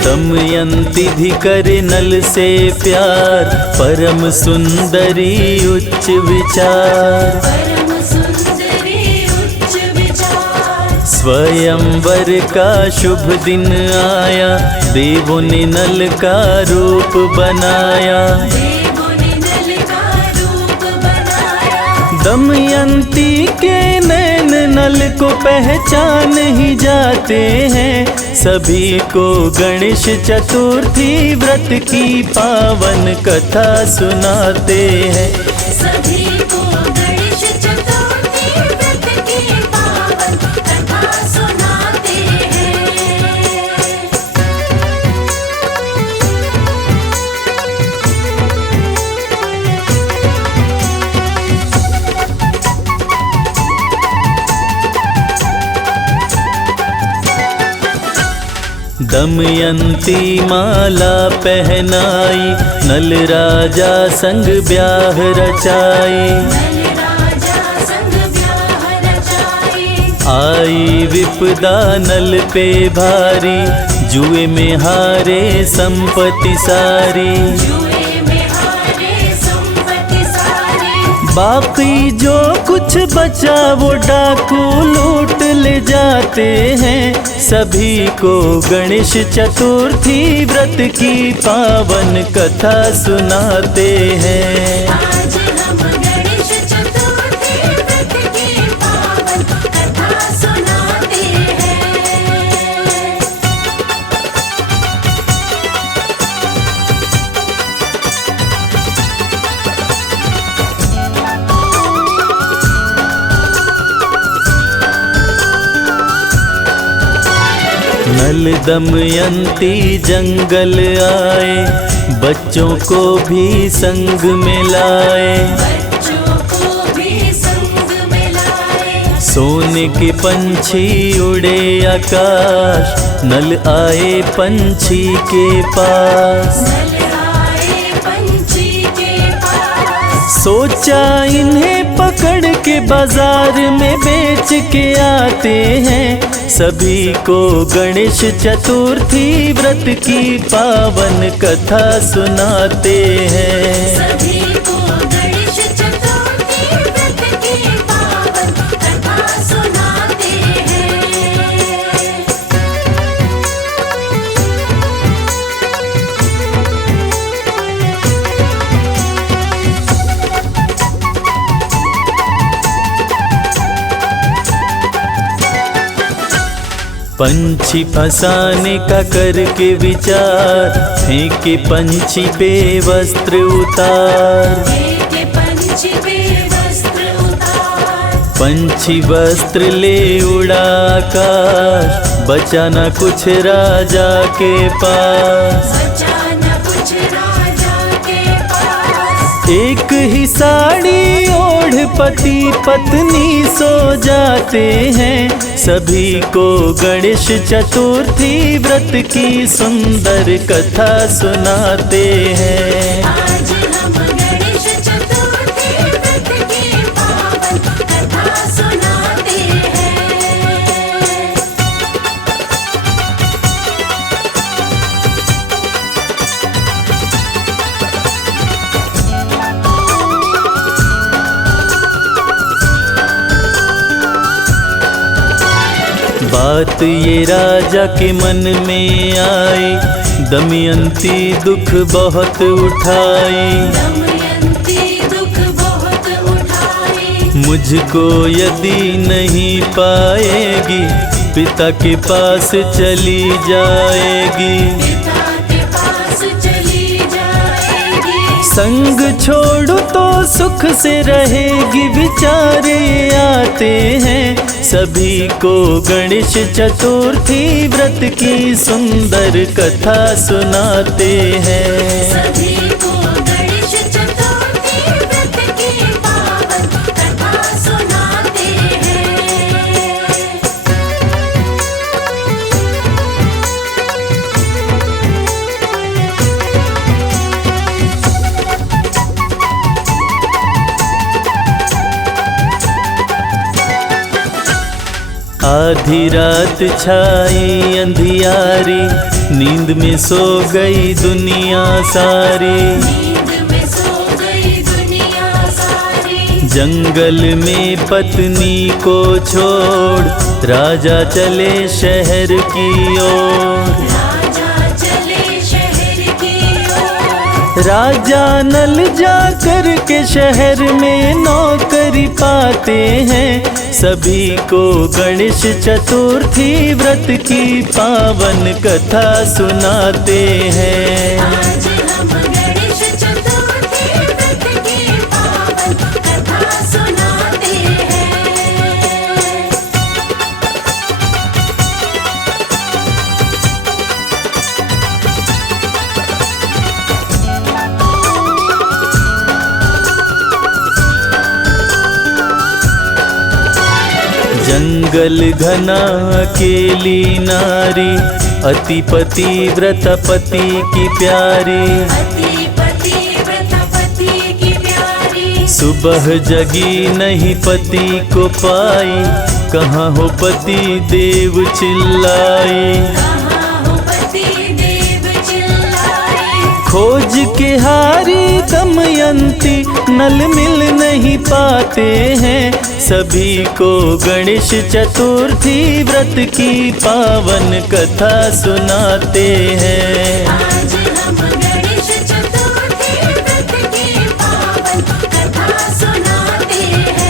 दमयंती भी करे नल से प्यार, परम सुंदरी उच्च विचार। परम सुंदरी उच्च विचार। स्वयंवर का शुभ दिन आया, देवों ने नल का रूप बनाया। देवों ने नल का रूप बनाया। दमयंती के नैन नल को पहचान ही जाते हैं, सभी को गणेश चतुर्थी व्रत की पावन कथा सुनाते हैं। सभी को गणेश चतुर्थी व्रत की पावन कथा सुनाते हैं। दमयंती माला पहनाई, नल राजा संग ब्याह रचाई। नल राजा संग ब्याह रचाई। आई विपदा नल पे भारी, जुए में हारे संपत्ति सारी। जुए में हारे संपत्ति सारी। बाकी जो कुछ बचा वो डाकू लूट ले जाते हैं, सभी को गणेश चतुर्थी व्रत की पावन कथा सुनाते हैं। आज हम गणेश चतुर्थी व्रत की पावन कथा सुनाते हैं। नल दमयंती जंगल आए, बच्चों को भी संग में लाए। बच्चों को भी संग में लाए। सोने के पंछी उड़े आकाश, नल आए पंछी के पास। नल आए पंछी के पास। सोचा इन्हें पकड़ के बाजार में बेच के आते हैं, सभी को गणेश चतुर्थी व्रत की पावन कथा सुनाते हैं। सभी को गणेश चतुर्थी व्रत की पावन कथा सुनाते हैं। पंछी फंसाने का करके विचार, फेंके पंछी पे वस्त्र उतार। फेंके पंछी पे वस्त्र उतार। पंछी वस्त्र ले उड़ा आकाश, बचा न कुछ राजा के पास। बचा न कुछ राजा के पास। एक ही साड़ी ओढ़ पति पत्नी सो जाते हैं, सभी को गणेश चतुर्थी व्रत की सुंदर कथा सुनाते हैं। आज हम गणेश चतुर्थी व्रत की पावन कथा सुनाते हैं। बात ये राजा के मन में आई, दमयंती दुख बहुत उठाई। दमयंती दुख बहुत उठाई। मुझको यदि नहीं पाएगी, पिता के पास चली जाएगी। पिता के पास चली जाएगी। संग छोड़ो तो सुख से रहेगी, विचारे आते हैं सभी को गणेश चतुर्थी व्रत की सुंदर कथा सुनाते हैं। सभी को गणेश चतुर्थी व्रत की पावन कथा सुनाते हैं। आधी रात छाई अंधियारी, नींद में सो गई दुनिया सारी। नींद में सो गई दुनिया सारी। जंगल में पत्नी को छोड़, राजा चले शहर की ओर। राजा चले शहर की ओर। राजा नल जा कर के शहर में नौकरी पाते हैं, सभी को गणेश चतुर्थी व्रत की पावन कथा सुनाते हैं। आज हम गणेश चतुर्थी व्रत की पावन कथा सुनाते हैं। जंगल घना अकेली नारी, अति पतिव्रत पति की प्यारी। अति पतिव्रत पति की प्यारी। सुबह जगी नहीं पति को पाई, कहाँ हो पति देव चिल्लाई। कहाँ हो पति देव चिल्लाई। खोज के हारी दमयंती नल मिल नहीं पाते हैं, सभी को गणेश चतुर्थी व्रत की पावन कथा सुनाते हैं। आज हम गणेश चतुर्थी व्रत की पावन कथा सुनाते हैं।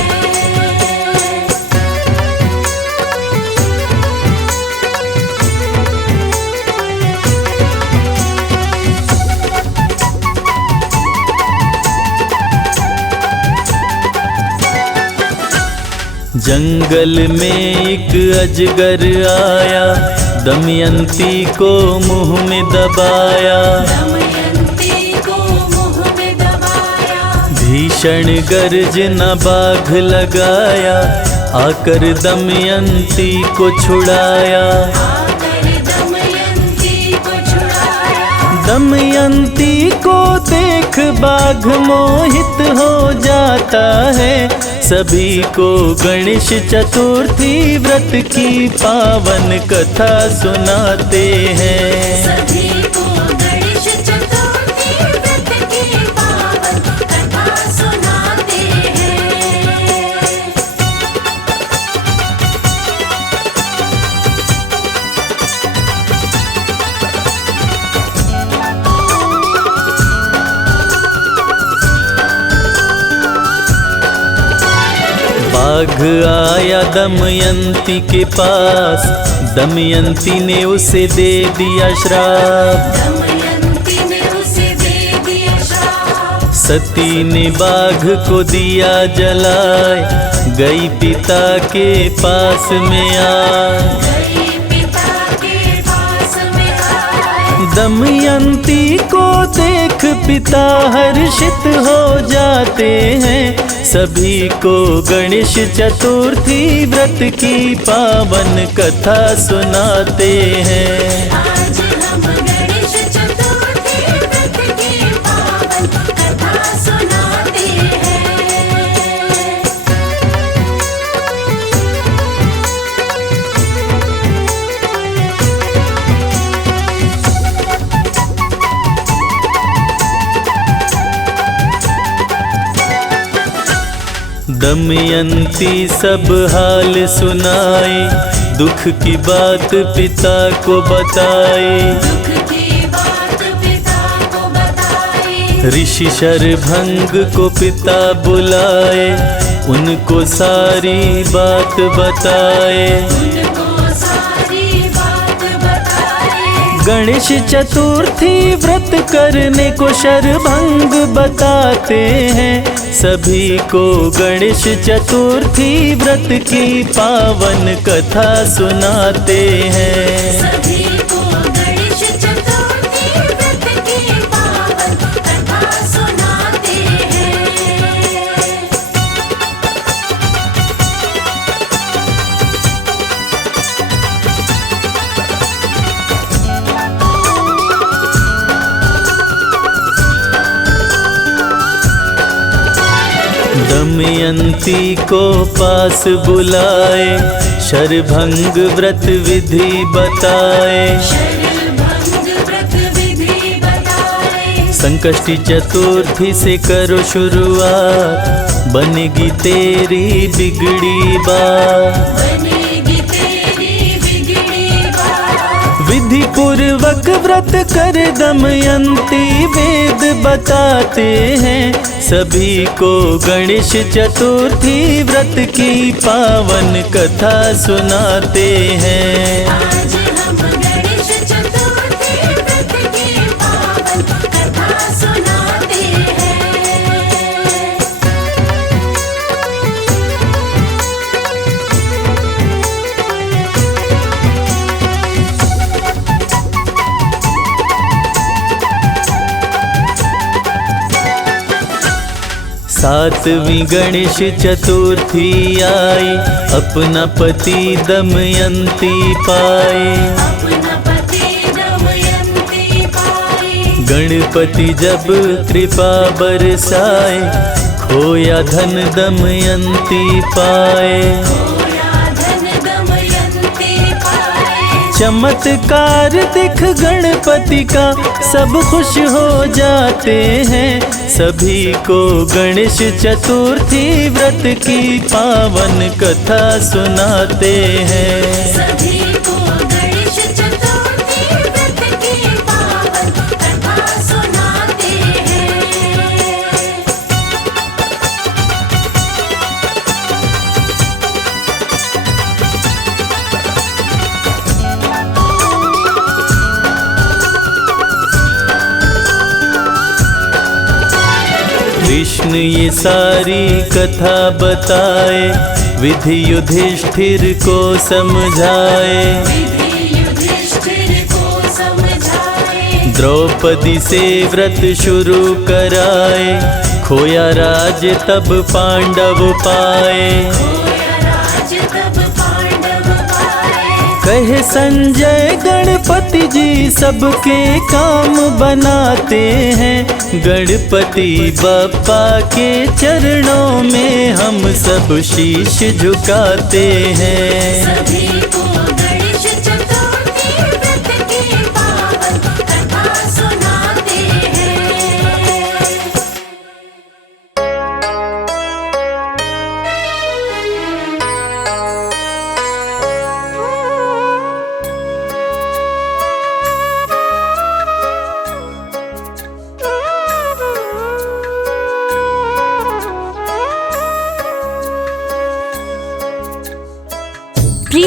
जंगल में एक अजगर आया, दमयंती को मुंह में दबाया। दमयंती को मुंह में दबाया। भीषण गर्जना बाघ लगाया, आकर दमयंती को छुड़ाया। आकर दमयंती को छुड़ाया। दमयंती को देख बाघ मोहित हो जाता है, सभी को गणेश चतुर्थी व्रत की पावन कथा सुनाते हैं। सभी को गणेश चतुर्थी व्रत की पावन कथा सुनाते हैं। बाघ आया दमयंती के पास, दमयंती ने उसे दे दिया श्राप। दमयंती ने उसे दे दिया श्राप। सती ने बाघ को दिया जलाए, गई पिता के पास में आए। गई पिता के पास में आए। दमयंती को देख पिता हर्षित हो जाते हैं, सभी को गणेश चतुर्थी व्रत की पावन कथा सुनाते हैं। आज हम गणेश चतुर्थी व्रत की पावन कथा सुनाते हैं। दमयंती सब हाल सुनाए, दुख की बात पिता को बताए। दुख की बात पिता को बताए। ऋषि शरभंग को पिता बुलाए, उनको सारी बात बताए। उनको सारी बात बताए। गणेश चतुर्थी व्रत करने को शरभंग बताते हैं, सभी को गणेश चतुर्थी व्रत की पावन कथा सुनाते हैं। सभी को गणेश चतुर्थी व्रत की पावन कथा सुनाते हैं। दमयंती को पास बुलाए, शरभंग व्रत विधि बताए। शरभंग व्रत विधि बताए। संकष्टी चतुर्थी से करो शुरुआत, बनेगी तेरी बिगड़ी बात। बनेगी तेरी बिगड़ी बात। विधि पूर्वक व्रत कर दमयंती वेद बताते हैं, सभी को गणेश चतुर्थी व्रत की पावन कथा सुनाते हैं। आज हम गणेश चतुर्थी व्रत की पावन कथा सुनाते हैं। सातवीं गणेश चतुर्थी आई, अपना पति दमयंती पाए। अपना पति दमयंती पाए। गणपति जब कृपा बरसाए, खोया धन दमयंती पाए। खोया धन दमयंती पाए। चमत्कार दिख गणपति का, सब खुश हो जाते हैं, सभी को गणेश चतुर्थी व्रत की पावन कथा सुनाते हैं। सभी को गणेश चतुर्थी व्रत की पावन कथा सुनाते हैं। कृष्ण ये सारी कथा बताए, विधि युधिष्ठिर को समझाए। विधि युधिष्ठिर को समझाए। द्रौपदी से व्रत शुरू कराए, खोया राज तब पांडव पाए। खोया राज तब पांडव पाए। कहे संजय गणपति जी सबके काम बनाते हैं, गणपति बप्पा के चरणों में हम सब शीश झुकाते हैं। सभी को गणेश चतुर्थी व्रत की पावन कथा सुनाते हैं।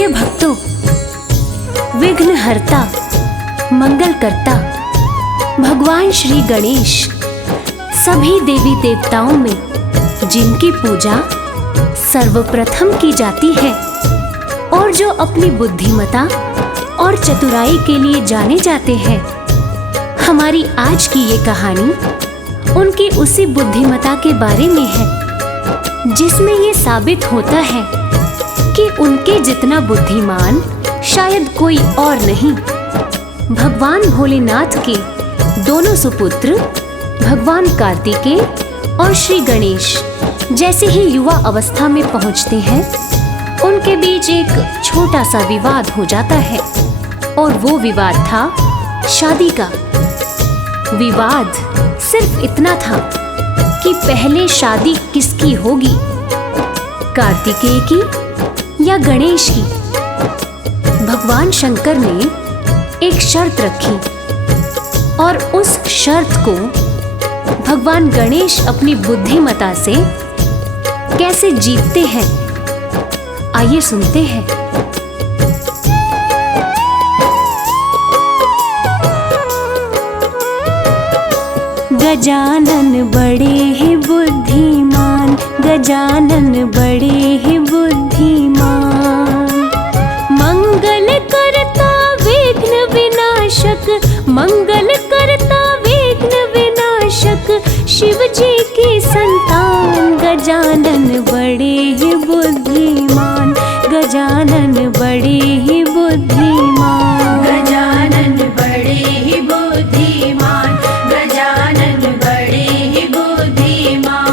प्रिय भक्तों, विघ्नहर्ता, मंगलकर्ता भगवान श्री गणेश सभी देवी देवताओं में जिनकी पूजा सर्वप्रथम की जाती है और जो अपनी बुद्धिमता और चतुराई के लिए जाने जाते हैं, हमारी आज की ये कहानी उनकी उसी बुद्धिमता के बारे में है, जिसमें ये साबित होता है कि उनके जितना बुद्धिमान शायद कोई और नहीं। भगवान भोलेनाथ के दोनों सुपुत्र भगवान कार्तिकेय और श्री गणेश जैसे ही युवा अवस्था में पहुंचते हैं, उनके बीच एक छोटा सा विवाद हो जाता है और वो विवाद था शादी का। विवाद सिर्फ इतना था कि पहले शादी किसकी होगी, कार्तिकेय की या गणेश की। भगवान शंकर ने एक शर्त रखी और उस शर्त को भगवान गणेश अपनी बुद्धिमता से कैसे जीतते हैं, आइए सुनते हैं। गजानन बड़े ही बुद्धिमान, गजानन बड़े ही बुद्धिमान, मंगल करता विघ्न विनाशक, मंगल करता विघ्न विनाशक, शिव जी की संतान। गजानन बड़े ही बुद्धिमान, गजानन बड़े ही बुद्धिमान, गजानन बड़े ही बुद्धिमान, गजानन बड़े ही बुद्धिमान।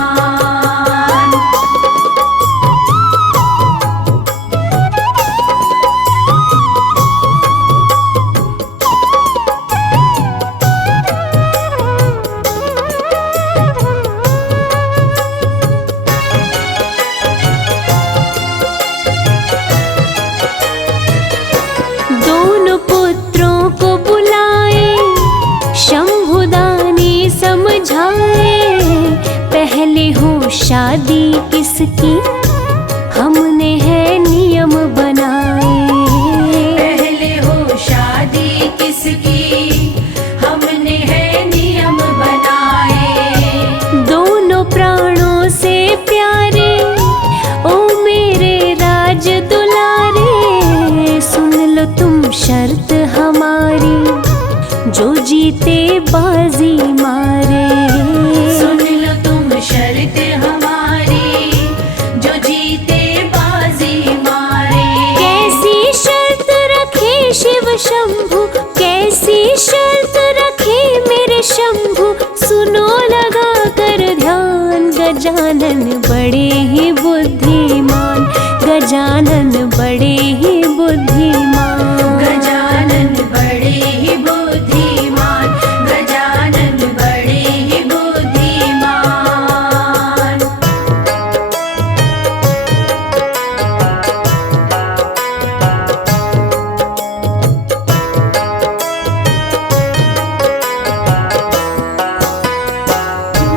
दोनों पुत्रों को बुलाए, शंभुदानी समझाए, पहले हो शादी किसकी, हमने है नियम बनाए। पहले हो शादी किसकी, हमने है नियम बनाए। दोनों प्राणों से प्यारे, ओ मेरे राज दुलारे, सुन लो तुम शर्त हमारी, जो जीते बाजी मारे। सुन लो तुम शर्त हमारी, जो जीते बाजी मारे। कैसी शर्त रखे शिव शंभु, कैसी शर्त रखे मेरे शंभु, सुनो लगा कर ध्यान। गजानन बड़े ही बुद्धिमान, गजानन बड़े ही बुद्धिमान, गजानन बड़े ही बुद्धिमान, गजानन बड़े ही बुद्धिमान।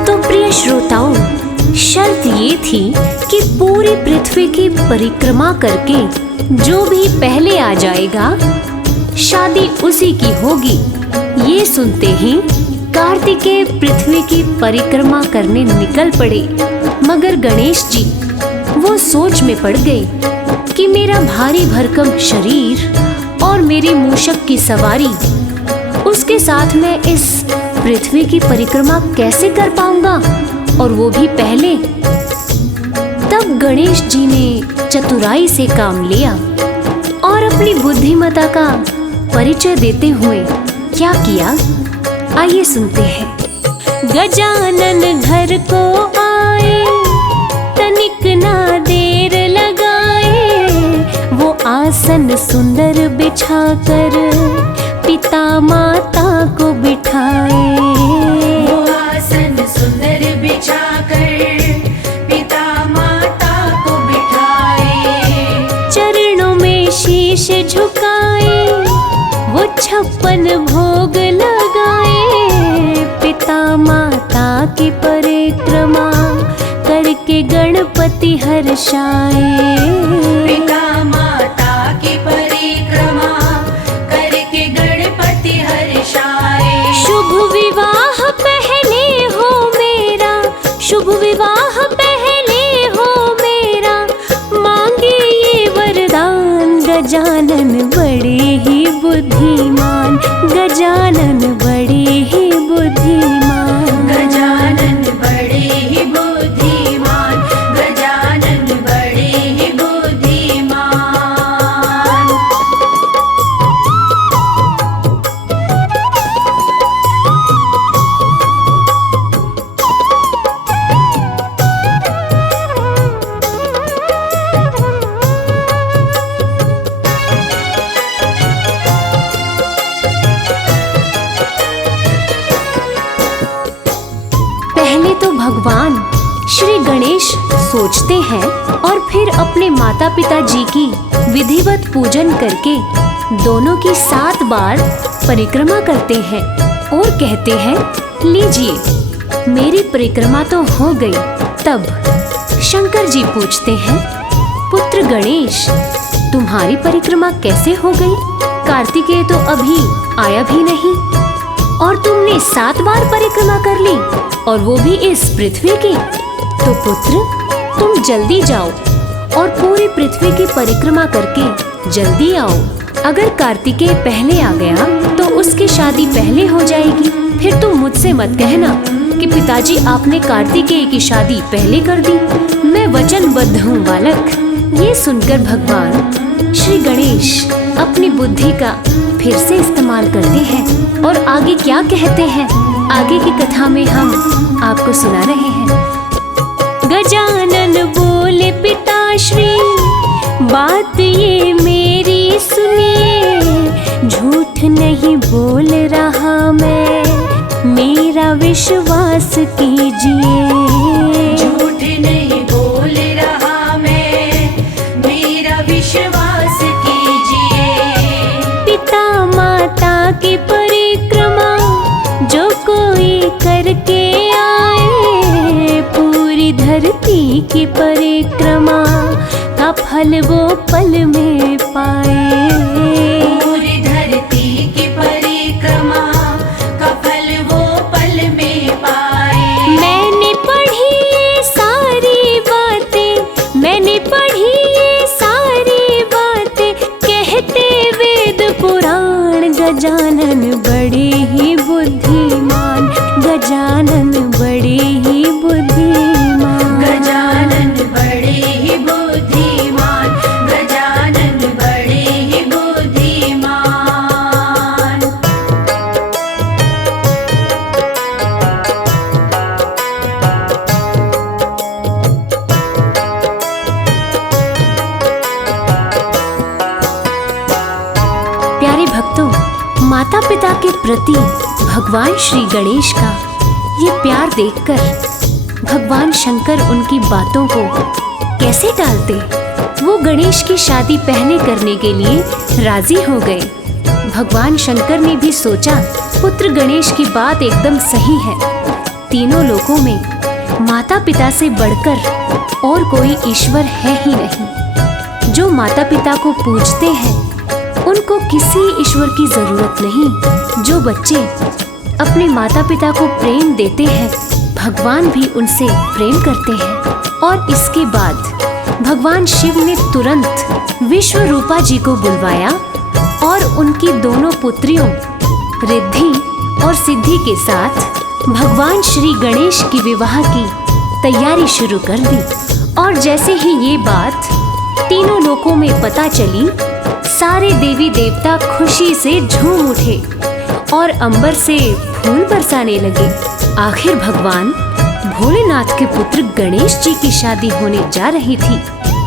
तो प्रिय श्रोताओं, शर्त ये थी कि पूरी पृथ्वी की परिक्रमा करके जो भी पहले आ जाएगा, शादी उसी की होगी। ये सुनते ही कार्तिकेय पृथ्वी की परिक्रमा करने निकल पड़े, मगर गणेश जी वो सोच में पड़ गए कि मेरा भारी भरकम शरीर और मेरी मूषक की सवारी, उसके साथ मैं इस पृथ्वी की परिक्रमा कैसे कर पाऊंगा, और वो भी पहले। तब गणेश जी ने चतुराई से काम लिया और अपनी बुद्धिमता का परिचय देते हुए क्या किया, आइए सुनते हैं। गजानन घर को आए, तनिक ना देर लगाए, वो आसन सुंदर बिछाकर पिता माता को बिठाए। वो आसन सुंदर बिछाकर पिता माता को बिठाए। चरणों में शीश झुकाए, वो 56 भोग लगाए, पिता माता की परिक्रमा करके गणपति हर्षाए। पिता माता की भगवान श्री गणेश सोचते हैं और फिर अपने माता पिता जी की विधिवत पूजन करके दोनों की 7 बार परिक्रमा करते हैं और कहते हैं, लीजिए मेरी परिक्रमा तो हो गई। तब शंकर जी पूछते हैं, पुत्र गणेश तुम्हारी परिक्रमा कैसे हो गई? कार्तिकेय तो अभी आया भी नहीं और तुमने 7 बार परिक्रमा कर ली और वो भी इस पृथ्वी की। तो पुत्र तुम जल्दी जाओ और पूरी पृथ्वी की परिक्रमा करके जल्दी आओ। अगर कार्तिकेय पहले आ गया तो उसकी शादी पहले हो जाएगी। फिर तुम मुझसे मत कहना कि पिताजी आपने कार्तिकेय की शादी पहले कर दी। मैं वचनबद्ध हूँ बालक। ये सुनकर भगवान श्री गणेश अपनी बुद्धि का फिर से इस्तेमाल करते हैं और आगे क्या कहते हैं, आगे की कथा में हम आपको सुना रहे हैं। गजानन बोले पिताश्री बात ये मेरी सुनिए, झूठ नहीं बोल रहा मैं, मेरा विश्वास कीजिए। झूठ नहीं बोल रहा मैं, मेरा विश्वास कीजिए। पिता माता की परिक्रमा जो कोई करके आए, पूरी धरती की परिक्रमा का फल वो पल में पाए। पूरी धरती की परिक्रमा का फल वो पल में पाए। मैंने पढ़ी ये सारी बातें, मैंने पढ़ी ये सारी बातें, कहते वेद पुराण। गजानन बड़े ही बुद्धिमान, गजानन बड़े ही बुद्धिमान। गजानन बड़े ही बुद्धिमान, गजानन बड़े ही बुद्धिमान। प्यारे भक्तों, माता पिता के प्रति भगवान श्री गणेश का ये प्यार देखकर भगवान शंकर उनकी बातों को कैसे टालते। वो गणेश की शादी पहले करने के लिए राजी हो गए। भगवान शंकर ने भी सोचा पुत्र गणेश की बात एकदम सही है। तीनों लोकों में माता पिता से बढ़कर और कोई ईश्वर है ही नहीं। जो माता पिता को पूजते हैं उनको किसी ईश्वर की जरूरत नहीं। जो बच्चे अपने माता पिता को प्रेम देते हैं, भगवान भी उनसे प्रेम करते हैं। और इसके बाद भगवान शिव ने तुरंत विश्वरूपा जी को बुलवाया और उनकी दोनों पुत्रियों रिद्धि और सिद्धि के साथ भगवान श्री गणेश की विवाह की तैयारी शुरू कर दी। और जैसे ही ये बात तीनों लोकों में पता चली, सारे देवी देवता खुशी से झूम उठे और अंबर से फूल बरसाने लगे। आखिर भगवान भोलेनाथ के पुत्र गणेश जी की शादी होने जा रही थी।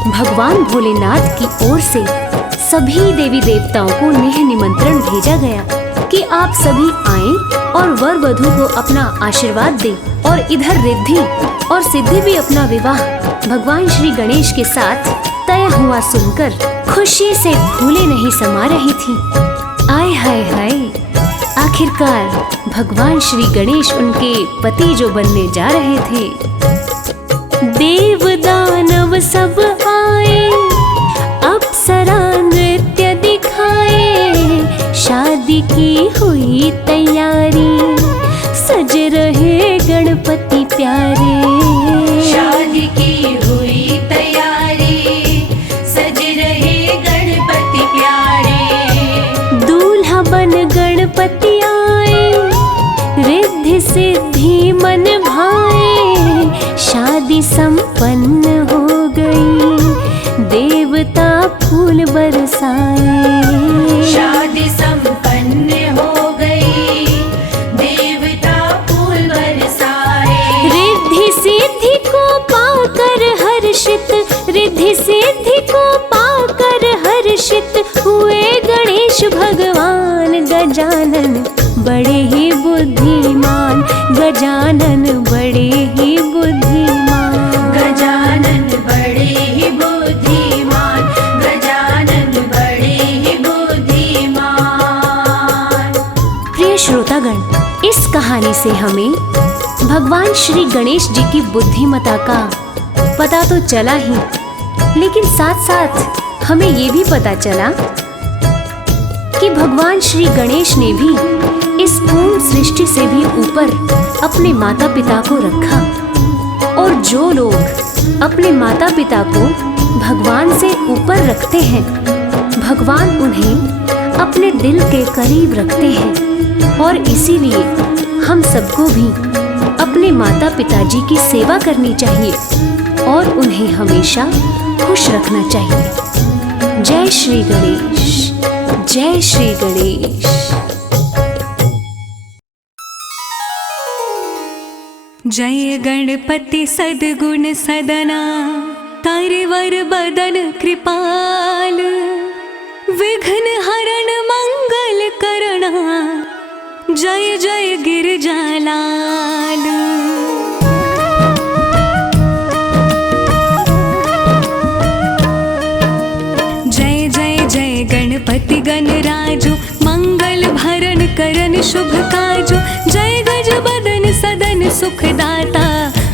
भगवान भोलेनाथ की ओर से सभी देवी देवताओं को नेह निमंत्रण भेजा गया कि आप सभी आएं और वर वधू को अपना आशीर्वाद दें। और इधर रिद्धि और सिद्धि भी अपना विवाह भगवान श्री गणेश के साथ तय हुआ सुनकर खुशी से फूले नहीं समा रही थी। आय हाय हाय, आखिरकार भगवान श्री गणेश उनके पति जो बनने जा रहे थे। देव दानव सब आए, अप्सरा नृत्य दिखाए, शादी की हुई तैयारी, सज रहे गणपति प्यारे। शादी की हुई तैयारी, सज रहे गणपति प्यारे। दूल्हा बन गणपति आए, रिद्धि सिद्धि मन भाए, शादी संपन्न हो गई, देवता फूल बरसाए। शादी संपन्न हो गई, देवता फूल बरसाए। रिद्धि सिद्धि को पाकर हर्षित, रिद्धि सिद्धि को पाकर हर्षित हुए गणेश भगवान। गजानन बड़े ही बुद्धिमान, गजानन बड़े ही से हमें भगवान श्री गणेश जी की बुद्धिमत्ता का पता तो चला ही, लेकिन साथ साथ हमें ये भी पता चला कि भगवान श्री गणेश ने भी इस पूर्ण सृष्टि से भी ऊपर अपने माता पिता को रखा। और जो लोग अपने माता पिता को भगवान से ऊपर रखते हैं, भगवान उन्हें अपने दिल के करीब रखते हैं। और इसीलिए हम सबको भी अपने माता पिताजी की सेवा करनी चाहिए और उन्हें हमेशा खुश रखना चाहिए। जय श्री गणेश, जय श्री गणेश। जय गणपति सद्गुण सदना, तारे वर बदन कृपाल, विघ्न हरण मंगल करना, जय जय गिरजालाल। जय जय जय गणपति गणराजो, मंगल भरण करन शुभ काजो, जय गज बदन सदन सुखदाता,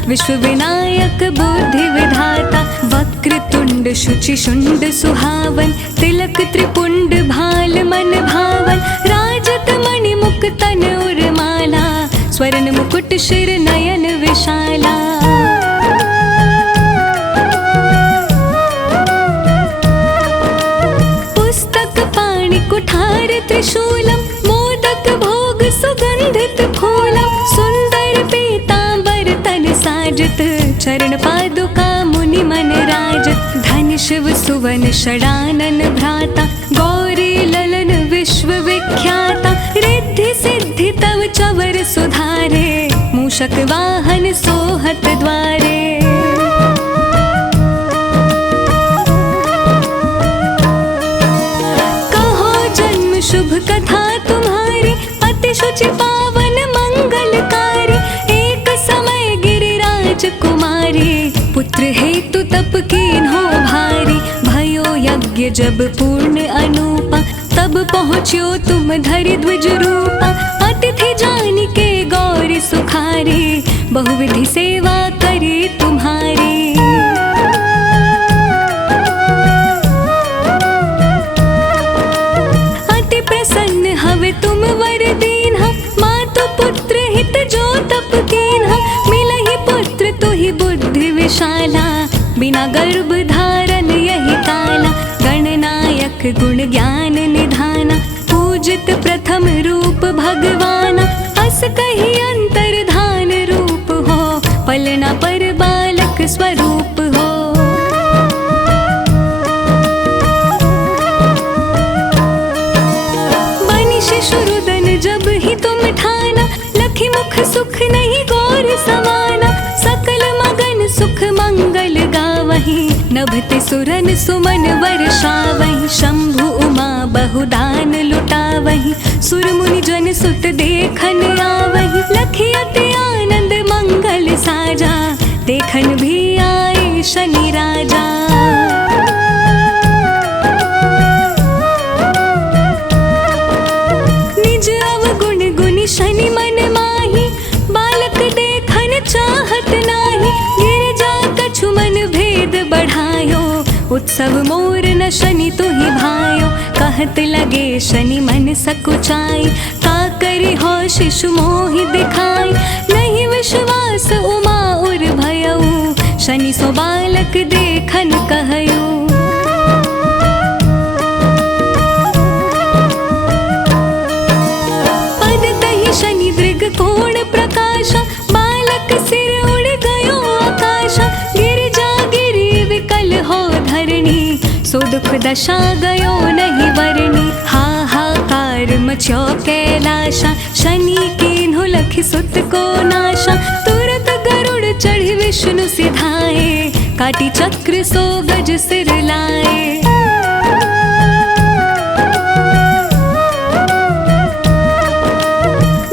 विश्व विनायक बुद्धि विधाता। वक्र तुंड शुचि शुंड सुहावन, तिलक त्रिपुंड भाल मन भावन, राजत मणि मुकुटन उर्माला, स्वर्ण मुकुट शिर नयन विशाला। पुस्तक पाणि कुठार त्रिशूलम, मोदक भोग सुगंधित फूलम, सुंदर पीतांबर तन साजत, चरण पादुका मुनि मन राजत। धन शिव सुवन षडानन भ्राता, गौरी ललन विश्व विख्याता, रिद्धि सिद्धि तव चवर सुधारे, मूषक वाहन सोहत द्वारे। कहो जन्म शुभ कथा तुम्हारी, अति शुचि पावन मंगलकारी, एक समय गिरिराज कुमारी, पुत्र हेतु तप कीन्हो भारी। भयो यज्ञ जब पूर्ण अनूपा, तब पहुँच्यो तुम धरि द्विज रूपा, अतिथि जान के गौरी सुखारी, बहुविधि सेवा करी तुम्हारी। अति प्रसन्न हवे तुम वर दीन्हा, मातु पुत्र हित जो तप कीन्हा, मिलहि पुत्र तुहि बुद्धि विशाला, बिना गर्भ धारण यही काला। गणनायक गुण ज्ञान निधाना, पूजित प्रथम रूप भगवाना, अस कही अंतर्धान रूप हो, पलना पर बालक स्वरूप हो। बनि शिशुरुदन जब ही तुम ठाना, लखी मुख सुख नहीं गौर समाना, सकल मगन सुख मंगल गावही, नभते सुरन सुमन वर्षावहि। शंभु उमा बहुदान लुटावहि, सुर मुनि जन सुत देखन आवहि, लखी अति आनंद मंगल साजा, देखन भी आए शनि राजा। निज अवगुण गुनि शनि मन माही, बालक देखन चाहत नाही, गिरजा कछु मन भेद बढ़ायो, उत्सव मोर न शनि तुहि भायो। कहत लगे शनि मन सकुचाई, का करी हो शिशु मोहि दिखाई, नहीं विश्वास उमा उर भयऊ, शनि सो बालक देखन कहयो। पद तहि शनि दृग कोण प्रकाशा, बालक सिर उड़ गयो आकाशा, गिरजा गिरी विकल हो धरणी, सो दुख दशा गयो नहीं वरणी। हाहाकार मचो कैलाशा, शनि कीन्हो लखि सुत को नाशा, तुरत गरुड़ चढ़ी विष्णु सिधाए, काटी चक्र सो गज सिर लाए।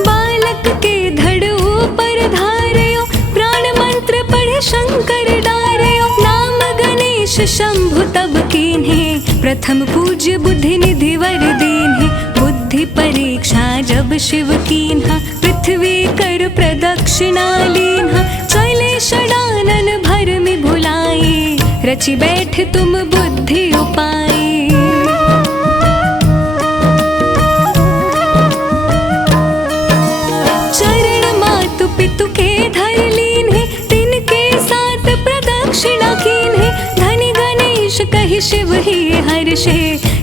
बालक के धड़ ऊपर धारयो, प्राण मंत्र पढ़े शंकर डारयो, नाम गणेश शंभु तब कीन्हे, प्रथम पूज्य बुद्धि निधि वर दीन्हे। बुद्धि परीक्षा जब शिव कीन्हा, पृथ्वी कर दक्षिणा लीन्हा चले षडानन भर में भुलाई रचि बैठ तुम बुद्धि उपाई चरण मातु पितु के धर लीन्हे तिनके साथ प्रदक्षिणा कीन्हे धनि गणेश कहि शिव ही हर्षे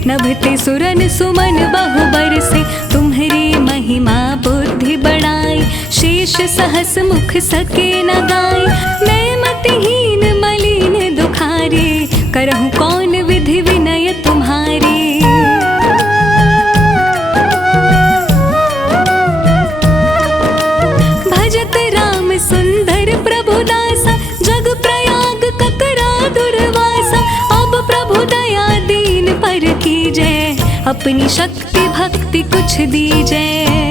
नभते सुरन सुमन बहु बरसे तुम्हारी महिमा बुद्धि बढ़ाई शेष सहस मुख सके न गाय मैं मतिहीन मलिन दुखारी करहूँ कौन विधि विनय तुम्हारी भजत राम सुंदर प्रभु दासा जग प्रयाग ककरा दुर्वासा अब प्रभु दया दीन पर कीजय अपनी शक्ति भक्ति कुछ दीजय।